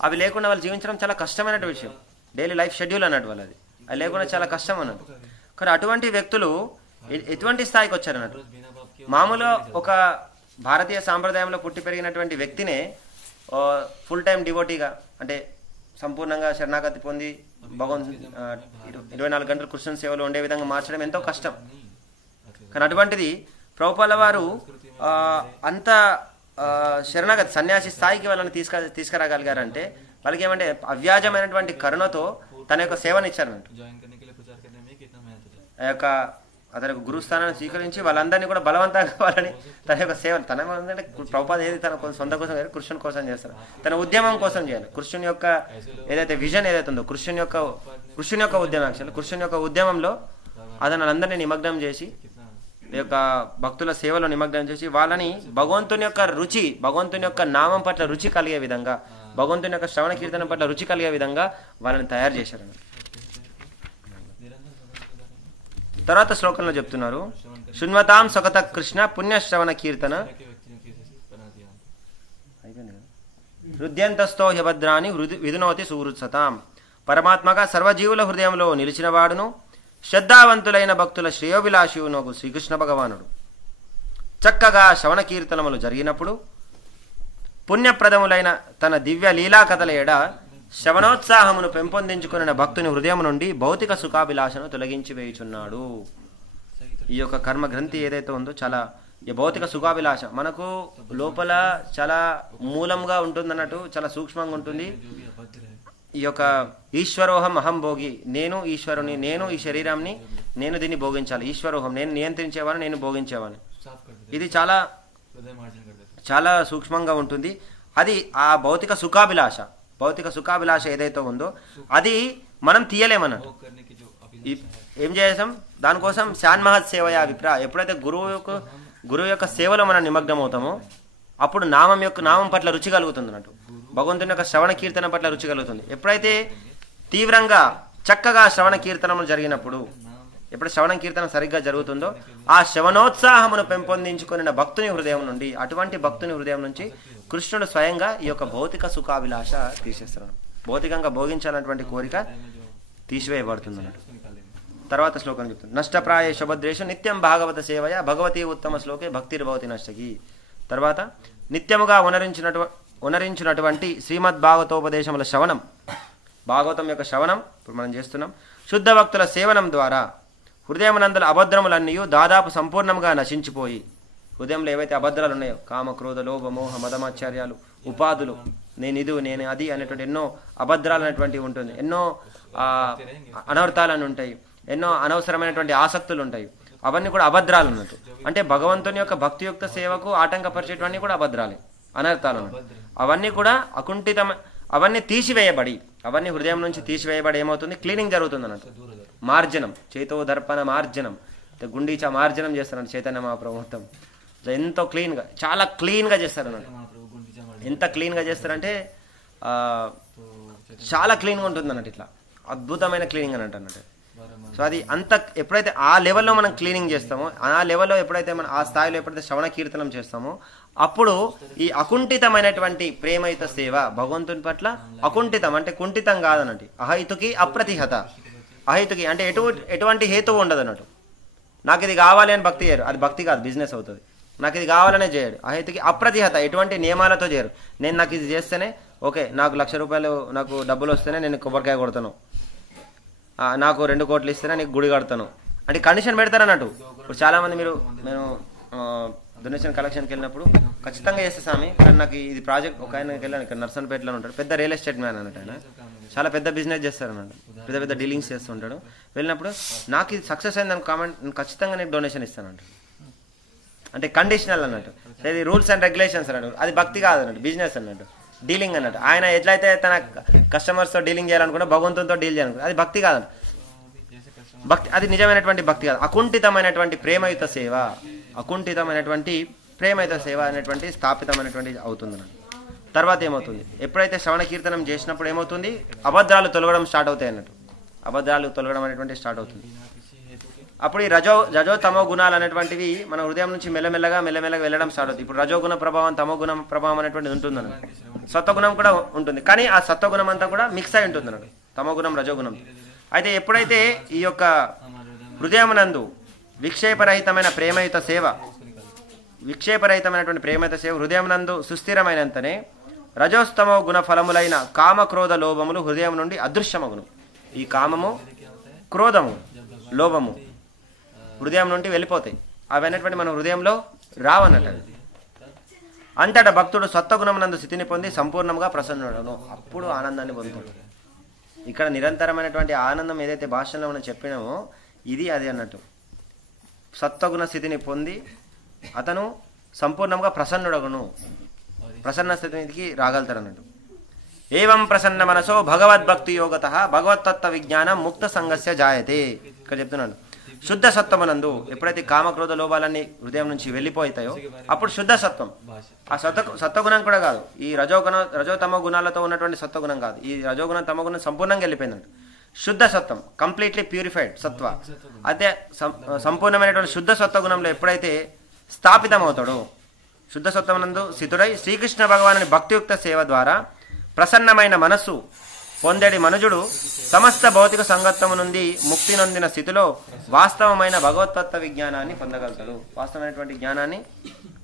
అవి లేకుండా వాళ్ళు జీవించడం చాలా కష్టమైన విషయం. డైలీ లైఫ్ షెడ్యూల్ అన్నట్టు వాళ్ళది. అది లేకుండా చాలా కష్టం అన్నట్టు. కానీ అటువంటి వ్యక్తులు ఎటువంటి స్థాయికి వచ్చారన్నట్టు. మామూలుగా ఒక భారతీయ సాంప్రదాయంలో పుట్టి పెరిగినటువంటి వ్యక్తినే ఫుల్ టైం డివోటీగా, అంటే సంపూర్ణంగా శరణాగతి పొంది 24 గంటలు కృష్ణ సేవలో ఉండే విధంగా మార్చడం ఎంతో కష్టం. కానీ అటువంటిది ప్రభుపాల వారు అంత శరణాగతి సన్యాసి స్థాయికి వాళ్ళని తీసుకురాగలిగారంటే వాళ్ళకి ఏమంటే అవ్యాజమైనటువంటి కరుణతో తన యొక్క సేవనిచ్చారన్నట్టు. ఆ యొక్క అతని యొక్క గురుస్థానాన్ని స్వీకరించి వాళ్ళందరినీ కూడా బలవంతంగా వాళ్ళని తన యొక్క సేవ తన అంటే ప్రభుపాద ఏది తన సొంత కోసం చేయాలి, కృష్ణుని కోసం చేస్తారు, తన ఉద్యమం కోసం చేయాలి. కృష్ణుని యొక్క ఏదైతే విజన్ ఏదైతే ఉందో కృష్ణుని యొక్క ఉద్యమం యాక్చువల్లీ కృష్ణుని యొక్క ఉద్యమంలో అతను అందరినీ నిమగ్నం చేసి ఈ యొక్క భక్తుల సేవలో నిమగ్నం చేసి వాళ్ళని భగవంతుని యొక్క రుచి, భగవంతుని యొక్క నామం పట్ల రుచి కలిగే విధంగా, భగవంతుని యొక్క శ్రవణ కీర్తనం పట్ల రుచి కలిగే విధంగా వాళ్ళని తయారు చేశారు. తర్వాత శ్లోకంలో చెప్తున్నారు, శృణ్వతాం సగత కృష్ణ పుణ్యశ్రవణ కీర్తన హృదయంతస్థో హ్యభద్రాన్ని విధునోతి సుహృత్సతాం. పరమాత్మగా సర్వజీవుల హృదయంలో నిలిచిన వాడును, శ్రద్ధావంతులైన భక్తుల శ్రేయోభిలాషియునకు శ్రీకృష్ణ భగవానుడు. చక్కగా శ్రవణ కీర్తనములు జరిగినప్పుడు పుణ్యప్రదములైన తన దివ్య లీలా కథల ఎడ శ్రవణోత్సాహమును పెంపొందించుకున్న భక్తుని హృదయం నుండి భౌతిక సుఖాభిలాషను తొలగించి వేయుచున్నాడు. ఈ యొక్క కర్మ గ్రంథి ఏదైతే ఉందో చాలా ఈ భౌతిక సుఖాభిలాష మనకు లోపల చాలా మూలంగా ఉంటుందన్నట్టు, చాలా సూక్ష్మంగా ఉంటుంది. ఈ యొక్క ఈశ్వరోహం అహం భోగి, నేను ఈశ్వరుని, నేను ఈ శరీరాన్ని నేను దీన్ని భోగించాలి, ఈశ్వరోహం నేను నియంత్రించేవాడిని, నేను భోగించేవాడిని. ఇది చాలా చాలా సూక్ష్మంగా ఉంటుంది. అది ఆ భౌతిక సుఖాభిలాష ఏదైతే ఉందో అది మనం తీయలేమన్నట్టు. ఏం చేసాం దానికోసం శాన్మహత్ సేవయా విప్ర, ఎప్పుడైతే గురువు యొక్క సేవలో మనం నిమగ్నం అవుతామో అప్పుడు నామం పట్ల రుచి కలుగుతుంది అన్నట్టు, భగవంతుని యొక్క శ్రవణ కీర్తన పట్ల రుచి కలుగుతుంది. ఎప్పుడైతే తీవ్రంగా చక్కగా శ్రవణ కీర్తనములు జరిగినప్పుడు, ఎప్పుడు శ్రవణ కీర్తనం సరిగ్గా జరుగుతుందో ఆ శ్రవణోత్సాహమును పెంపొందించుకున్న భక్తుని హృదయం నుండి, అటువంటి భక్తుని హృదయం నుంచి కృష్ణుడు స్వయంగా ఈ యొక్క భౌతిక సుఖాభిలాష తీసేస్తున్నాడు. భౌతికంగా భోగించాలన్నటువంటి కోరిక తీసివేయబడుతుంది అన్నట్టు. తర్వాత శ్లోకం చెప్తుంది, నష్టప్రాయ శుభద్రేషు నిత్యం భాగవత సేవయ భగవతి ఉత్తమ శ్లోకే భక్తిర్భవతి నష్టకి. తర్వాత నిత్యముగా ఉనరించినటువంటి శ్రీమద్ భాగవతోపదేశముల శ్రవణం, భాగవతం యొక్క శ్రవణం ఇప్పుడు మనం చేస్తున్నాం. శుద్ధ భక్తుల సేవనం ద్వారా హృదయమునందుల అభద్రములన్నీ దాదాపు సంపూర్ణంగా నశించిపోయి, హృదయంలో ఏవైతే అభద్రాలు ఉన్నాయో కామ క్రోధ లోభ మోహ మదమాచార్యాలు ఉపాధులు, నేను ఇది నేను అది అనేటువంటి ఎన్నో అభద్రాలు అనేటువంటివి ఉంటుంది, ఎన్నో అనర్థాలని ఉంటాయి, ఎన్నో అనవసరమైనటువంటి ఆసక్తులు ఉంటాయి, అవన్నీ కూడా అభద్రాలు అన్నట్టు. అంటే భగవంతుని యొక్క భక్తియుక్త సేవకు ఆటంకపరిచేటువంటి కూడా అభద్రాలే, అనర్థాలు అన్నట్టు. అవన్నీ కూడా అవన్నీ తీసివేయబడి, అవన్నీ హృదయం నుంచి తీసివేయబడి ఏమవుతుంది, క్లీనింగ్ జరుగుతుంది అన్నట్టు. మార్జనం, చేతో దర్పణ మార్జనం, గుండీచా మార్జనం చేస్తారంట చైతన్య మహాప్రభు. మొత్తం ఎంతో క్లీన్గా, చాలా క్లీన్గా చేస్తారు అన్నట్టు. ఎంత క్లీన్గా చేస్తారంటే చాలా క్లీన్గా ఉంటుంది అన్నట్టు, ఇట్లా అద్భుతమైన క్లీనింగ్ అన్నట్టు. సో అది అంత ఎప్పుడైతే ఆ లెవెల్లో మనం క్లీనింగ్ చేస్తామో, ఆ లెవెల్లో ఎప్పుడైతే మనం ఆ స్థాయిలో ఎప్పుడైతే శ్రవణ కీర్తనం చేస్తామో అప్పుడు ఈ అకుంఠితమైనటువంటి ప్రేమయుత సేవ భగవంతుని పట్ల, అకుంఠితం అంటే కుంఠితం కాదన్నట్టు, అహైతుకి అప్రతిహత. అహైతుకి అంటే ఎటువంటి హేతువు ఉండదు అన్నట్టు. నాకు ఇది కావాలి అని భక్తి చేయరు, అది భక్తి కాదు, బిజినెస్ అవుతుంది. నాకు ఇది కావాలనే చేయడు. అహైతుకి అప్రతిహత, ఎటువంటి నియమాలతో చేయరు. నాకు ఇది చేస్తేనే ఓకే, నాకు 1,00,000 రూపాయలు నాకు డబ్బులు వస్తేనే నేను కొబ్బరికాయ కొడతాను, నాకు 2 కోట్లు ఇస్తేనే నీకు గుడి కడతాను అంటే కండిషన్ పెడతారు అన్నట్టు. ఇప్పుడు చాలామంది నేను డొనేషన్ కలెక్షన్కి వెళ్ళినప్పుడు ఖచ్చితంగా చేస్తే స్వామి, కానీ నాకు ఇది ప్రాజెక్ట్ ఒక ఆయనకి వెళ్ళాను, ఇక్కడ నర్సన్పేటలో ఉంటాడు, పెద్ద రియల్ ఎస్టేట్ మ్యాన్ అన్నట్టు. ఆయన చాలా పెద్ద బిజినెస్ చేస్తారు అన్నట్టు, పెద్ద డీలింగ్స్ చేస్తుంటాడు. వెళ్ళినప్పుడు నాకు ఇది సక్సెస్ అయిందని కామెంట్, నేను ఖచ్చితంగా నీకు డొనేషన్ ఇస్తానంట. అంటే కండిషనల్ అన్నట్టు, అది రూల్స్ అండ్ రెగ్యులేషన్స్ అన్నట్టు. అది భక్తి కాదు అన్నట్టు, బిజినెస్ అన్నట్టు, డీలింగ్ అన్నట్టు. ఆయన ఎట్లయితే తన కస్టమర్స్తో డీలింగ్ చేయాలనుకుంటే భగవంతునితో డీల్ చేయాలనుకుంటే అది భక్తి కాదు. భక్తి అది నిజమైనటువంటి భక్తి కాదు. అకుంఠితమైనటువంటి ప్రేమయుత సేవ, అకుంఠితమైనటువంటి ప్రేమయుత సేవ అనేటువంటి స్థాపితమైనటువంటి అవుతుంది అన్నట్టు. తర్వాత ఏమవుతుంది, ఎప్పుడైతే శ్రవణ కీర్తనం చేసినప్పుడు ఏమవుతుంది, అబద్ధాలు తొలగడం స్టార్ట్ అవుతాయి అన్నట్టు. అబద్ధాలు తొలగడం అనేటువంటి స్టార్ట్ అవుతుంది. అప్పుడు ఈ రజో తమో గుణాలు అనేటువంటివి మన హృదయం నుంచి మెల్లమెల్లగా వెళ్ళడం స్టార్ట్ అవుతుంది. ఇప్పుడు రజోగుణ ప్రభావం తమో గుణ ప్రభావం అనేటువంటిది ఉంటుంది అన్నట్టు. సత్వగుణం కూడా ఉంటుంది, కానీ ఆ సత్వగుణం అంతా కూడా మిక్స్ అయి ఉంటుంది అన్నట్టు, తమో గుణం రజోగుణం. అయితే ఎప్పుడైతే ఈ యొక్క హృదయమునందు విక్షేపరహితమైన ప్రేమయుత సేవ, విక్షేపరహితమైనటువంటి ప్రేమయుత సేవ హృదయమునందు సుస్థిరమైనంతనే రజోస్తమో గుణ ఫలములైన కామ క్రోధ లోభములు హృదయం నుండి అదృశ్యమగును. ఈ కామము, క్రోధము, లోభము హృదయం నుండి వెళ్ళిపోతాయి. అవి అనేటువంటి మన హృదయంలో రావన్నట్టు. అంతటా భక్తుడు సత్వగుణమునందు స్థితిని పొంది సంపూర్ణంగా ప్రసన్నుడను, అప్పుడు ఆనందాన్ని పొందుతాడు. ఇక్కడ నిరంతరమైనటువంటి ఆనందం ఏదైతే భాషలో మనం చెప్పినామో ఇది అది అన్నట్టు. సత్వగుణ స్థితిని పొంది అతను సంపూర్ణంగా ప్రసన్నుడగును, ప్రసన్న స్థితికి రాగలుగుతాడు అన్నట్టు. ఏవం ప్రసన్న మనసో భగవద్భక్తి యోగత భగవత్తత్వ విజ్ఞానం ముక్త సంగస్య జాయతే. ఇక్కడ చెప్తున్నాడు, శుద్ధ సత్వమునందు ఎప్పుడైతే కామక్రోధ లోభాలన్నీ హృదయం నుంచి వెళ్ళిపోతాయో అప్పుడు శుద్ధ సత్వం. ఆ సత్వగుణం కూడా కాదు, ఈ రజోతమ గుణాలతో ఉన్నటువంటి సత్వగుణం కాదు, ఈ రజోగుణం తమగుణం సంపూర్ణంగా వెళ్ళిపోయిందంట. శుద్ధ సత్వం, కంప్లీట్లీ ప్యూరిఫైడ్ సత్వ. అయితే సంపూర్ణమైనటువంటి శుద్ధ సత్వగుణంలో ఎప్పుడైతే స్థాపితమవుతాడో, శుద్ధ సత్వమునందు స్థితుడై శ్రీకృష్ణ భగవానుని భక్తియుక్త సేవ ద్వారా ప్రసన్నమైన మనస్సు పొందేడి మనుజుడు సమస్త భౌతిక సంగత్వము నుండి ముక్తి నొందిన స్థితిలో వాస్తవమైన భగవతత్వ విజ్ఞానాన్ని పొందగలుగుతాడు, వాస్తవమైనటువంటి జ్ఞానాన్ని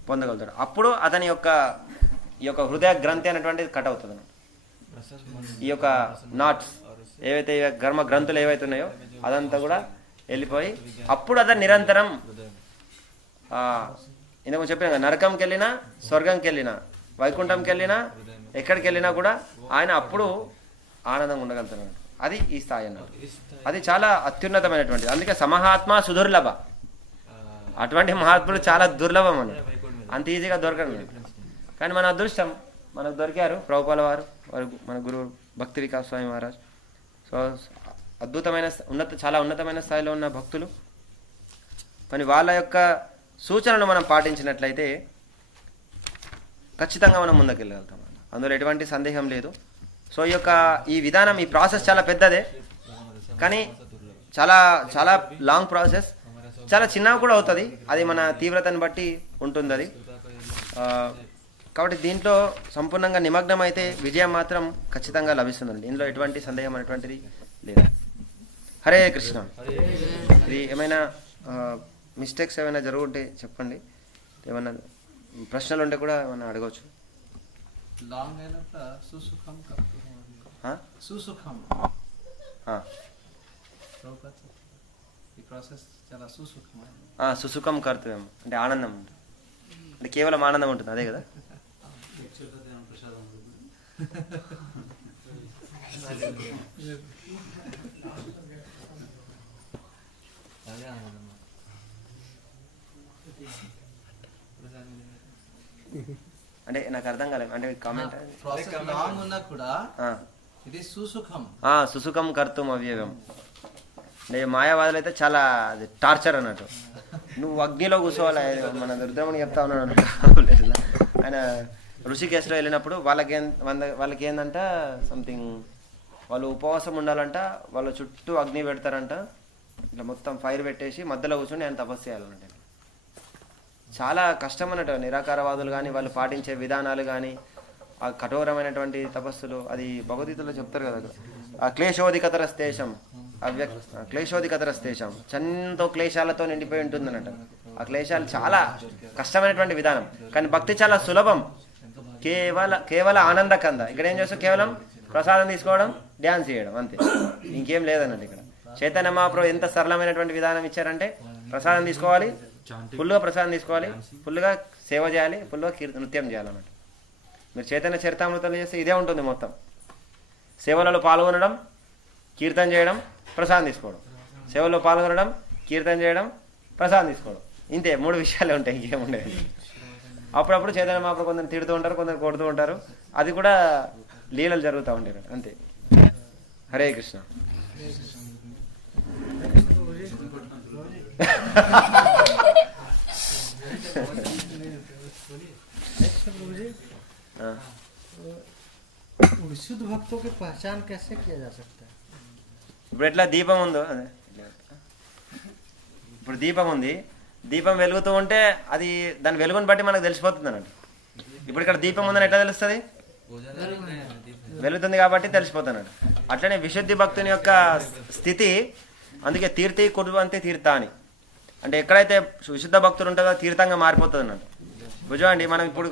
పొందగలుగుతాడు. అప్పుడు అతని యొక్క ఈ యొక్క హృదయ గ్రంథి అనేటువంటిది కట్ అవుతుంది. ఈ యొక్క నాట్స్ ఏవైతే కర్మ గ్రంథులు ఏవైతే ఉన్నాయో అదంతా కూడా వెళ్ళిపోయి అప్పుడు అతను నిరంతరం ఇందుకు చెప్పిన నరకంకి వెళ్ళినా, స్వర్గంకి వెళ్ళినా, వైకుంఠంకి వెళ్ళినా, ఎక్కడికి వెళ్ళినా కూడా ఆయన అప్పుడు ఆనందంగా ఉండగలుగుతున్నాడు. అది ఈ స్థాయి అన్నమాట. అది చాలా అత్యున్నతమైనటువంటిది. అందుకే సమహాత్మ సుదుర్లభ, అటువంటి మహాత్ములు చాలా దుర్లభం అని, అంత ఈజీగా దొరకదు. కానీ మన అదృష్టం, మనకు దొరికారు ప్రభుపాల వారు, మన గురువు భక్తి వికాస్ స్వామి మహారాజ్. సో అద్భుతమైన చాలా ఉన్నతమైన స్థాయిలో ఉన్న భక్తులు. కానీ వాళ్ళ యొక్క సూచనలు మనం పాటించినట్లయితే ఖచ్చితంగా మనం ముందుకెళ్ళగలుగుతాం, అందులో ఎటువంటి సందేహం లేదు. సో ఈ విధానం, ఈ ప్రాసెస్ చాలా పెద్దదే, కానీ చాలా చాలా లాంగ్ ప్రాసెస్, చాలా చిన్నగా కూడా అవుతుంది. అది మన తీవ్రతను బట్టి ఉంటుంది అది. కాబట్టి దీంట్లో సంపూర్ణంగా నిమగ్నం అయితే విజయం మాత్రం ఖచ్చితంగా లభిస్తుందండి, ఇందులో ఎటువంటి సందేహం అనేటువంటిది లేదు. హరే కృష్ణ. ఇది ఏమైనా మిస్టేక్స్ ఏమైనా జరుగుంటే చెప్పండి, ఏమన్నా ప్రశ్నలు ఉంటే కూడా ఏమన్నా అడగవచ్చు. సుసుఖం కర్తవ్యం అంటే ఆనందం ఉంటుంది, అంటే కేవలం ఆనందం ఉంటుంది, అదే కదా. అంటే నాకు అర్థం కాలేదు, అంటే కామెంట్ సుసుఖం కర్తం అవ్యయం. అంటే మాయావాదులు అయితే చాలా టార్చర్ అన్నట్టు, నువ్వు అగ్నిలో కూర్చోవాలి. మన రుద్రమణి చెప్తా ఉన్నాడు ఆయన ఋషికేశ్లో వెళ్ళినప్పుడు వాళ్ళకి ఏంటంట సంథింగ్, వాళ్ళు ఉపవాసం ఉండాలంట, వాళ్ళ చుట్టూ అగ్ని పెడతారంట, ఇట్లా మొత్తం ఫైర్ పెట్టేసి మధ్యలో కూర్చొని ఆయన తపస్సు చేయాలంటే చాలా కష్టం అన్నట్టు. నిరాకారవాదులు కానీ వాళ్ళు పాటించే విధానాలు కానీ ఆ కఠోరమైనటువంటి తపస్సులు, అది భగవద్గీతలో చెప్తారు కదా, ఆ క్లేశోధికతరస్తేషం క్లేశోధికతరస్తేషం, ఎంతో క్లేశాలతో నిండిపోయి ఉంటుంది అన్నట్టు. ఆ క్లేశాలు చాలా కష్టమైనటువంటి విధానం, కానీ భక్తి చాలా సులభం, కేవల ఆనందకంద. ఇక్కడ ఏం చేస్తాం, కేవలం ప్రసాదం తీసుకోవడం, డ్యాన్స్ చేయడం, అంతే, ఇంకేం లేదన్నట్టు. ఇక్కడ చైతన్య మహాప్రభు ఎంత సరళమైనటువంటి విధానం ఇచ్చారంటే, ప్రసాదం తీసుకోవాలి, ఫుల్గా ప్రసాదం తీసుకోవాలి, ఫుల్గా సేవ చేయాలి, ఫుల్గా నృత్యం చేయాలన్నట్టు. మీరు చైతన్య చరితామృతాలు చేస్తే ఇదే ఉంటుంది మొత్తం, సేవలలో పాల్గొనడం, కీర్తన చేయడం, ప్రసాదం తీసుకోవడం, సేవలో పాల్గొనడం, కీర్తన చేయడం, ప్రసాదం తీసుకోవడం, ఇంతే 3 విషయాలే ఉంటాయి, ఇంకేముండేది. అప్పుడప్పుడు చైతన్య మహాప్రభు కొందరు తిడుతూ ఉంటారు, కొందరు కొడుతూ ఉంటారు, అది కూడా లీలలు జరుగుతూ ఉంటాయి, అంతే. హరే కృష్ణ. विशुद्ध भक्तों की पहचान कैसे किया जा सकता है? ఇప్పుడు ఎట్లా దీపం ఉందో, ఇప్పుడు దీపం ఉంది, దీపం వెలుగుతూ ఉంటే అది దాని వెలుగుని బట్టి మనకు తెలిసిపోతుంది అన్నట్టు. ఇప్పుడు ఇక్కడ దీపం ఉందని ఎట్లా తెలుస్తుంది, వెలుగుతుంది కాబట్టి తెలిసిపోతున్నాడు. అట్లనే విశుద్ధి భక్తుని యొక్క స్థితి, అందుకే తీర్థి కుర్వంతి తీర్థ అని, అంటే ఎక్కడైతే విశుద్ధ భక్తులు ఉంటుందో తీర్థంగా మారిపోతుంది అన్నట్టు. భుజమండి, మనం ఇప్పుడు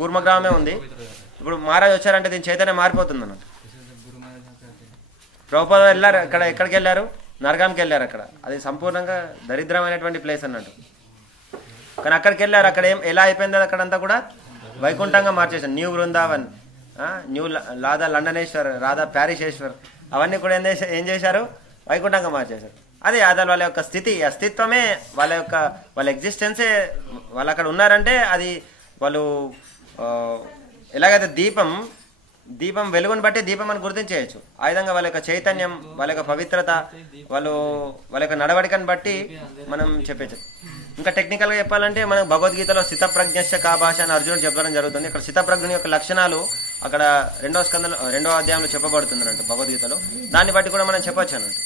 కూర్మగ్రామమే ఉంది, ఇప్పుడు మహారాజు వచ్చారంటే దీని చైతన్యం మారిపోతుంది అన్నట్టు. ప్రభుపాద వెళ్ళారు, ఎక్కడికి వెళ్ళారు, నరకంకి వెళ్ళారు, అక్కడ అది సంపూర్ణంగా దరిద్రమైనటువంటి ప్లేస్ అన్నట్టు. కానీ అక్కడికి వెళ్ళారు, అక్కడ ఎలా అయిపోయింది, అక్కడంతా కూడా వైకుంఠంగా మార్చేసారు. న్యూ బృందావన్, న్యూ రాధా లండనేశ్వర్, రాధా ప్యారిసేశ్వర్, అవన్నీ కూడా ఏం చేశారు, వైకుంఠంగా మార్చేశారు. అదే అది వాళ్ళ యొక్క స్థితి, అస్తిత్వమే వాళ్ళ ఎగ్జిస్టెన్సే, వాళ్ళు అక్కడ ఉన్నారంటే అది వాళ్ళు ఎలాగైతే దీపం వెలుగుని బట్టి దీపం అని గుర్తించేయచ్చు. ఆ విధంగా వాళ్ళ యొక్క చైతన్యం, వాళ్ళ యొక్క పవిత్రత, వాళ్ళ యొక్క నడవడికను బట్టి మనం చెప్పచ్చు. ఇంకా టెక్నికల్గా చెప్పాలంటే మనకు భగవద్గీతలో స్థితప్రజ్ఞశ్చ కా భాష అని అర్జునుడు చెప్పడం జరుగుతుంది. ఇక్కడ స్థితప్రజ్ఞ యొక్క లక్షణాలు అక్కడ 2వ అధ్యాయంలో చెప్పబడుతుంది అన్నట్టు భగవద్గీతలో. దాన్ని బట్టి కూడా మనం చెప్పొచ్చు అన్నట్టు.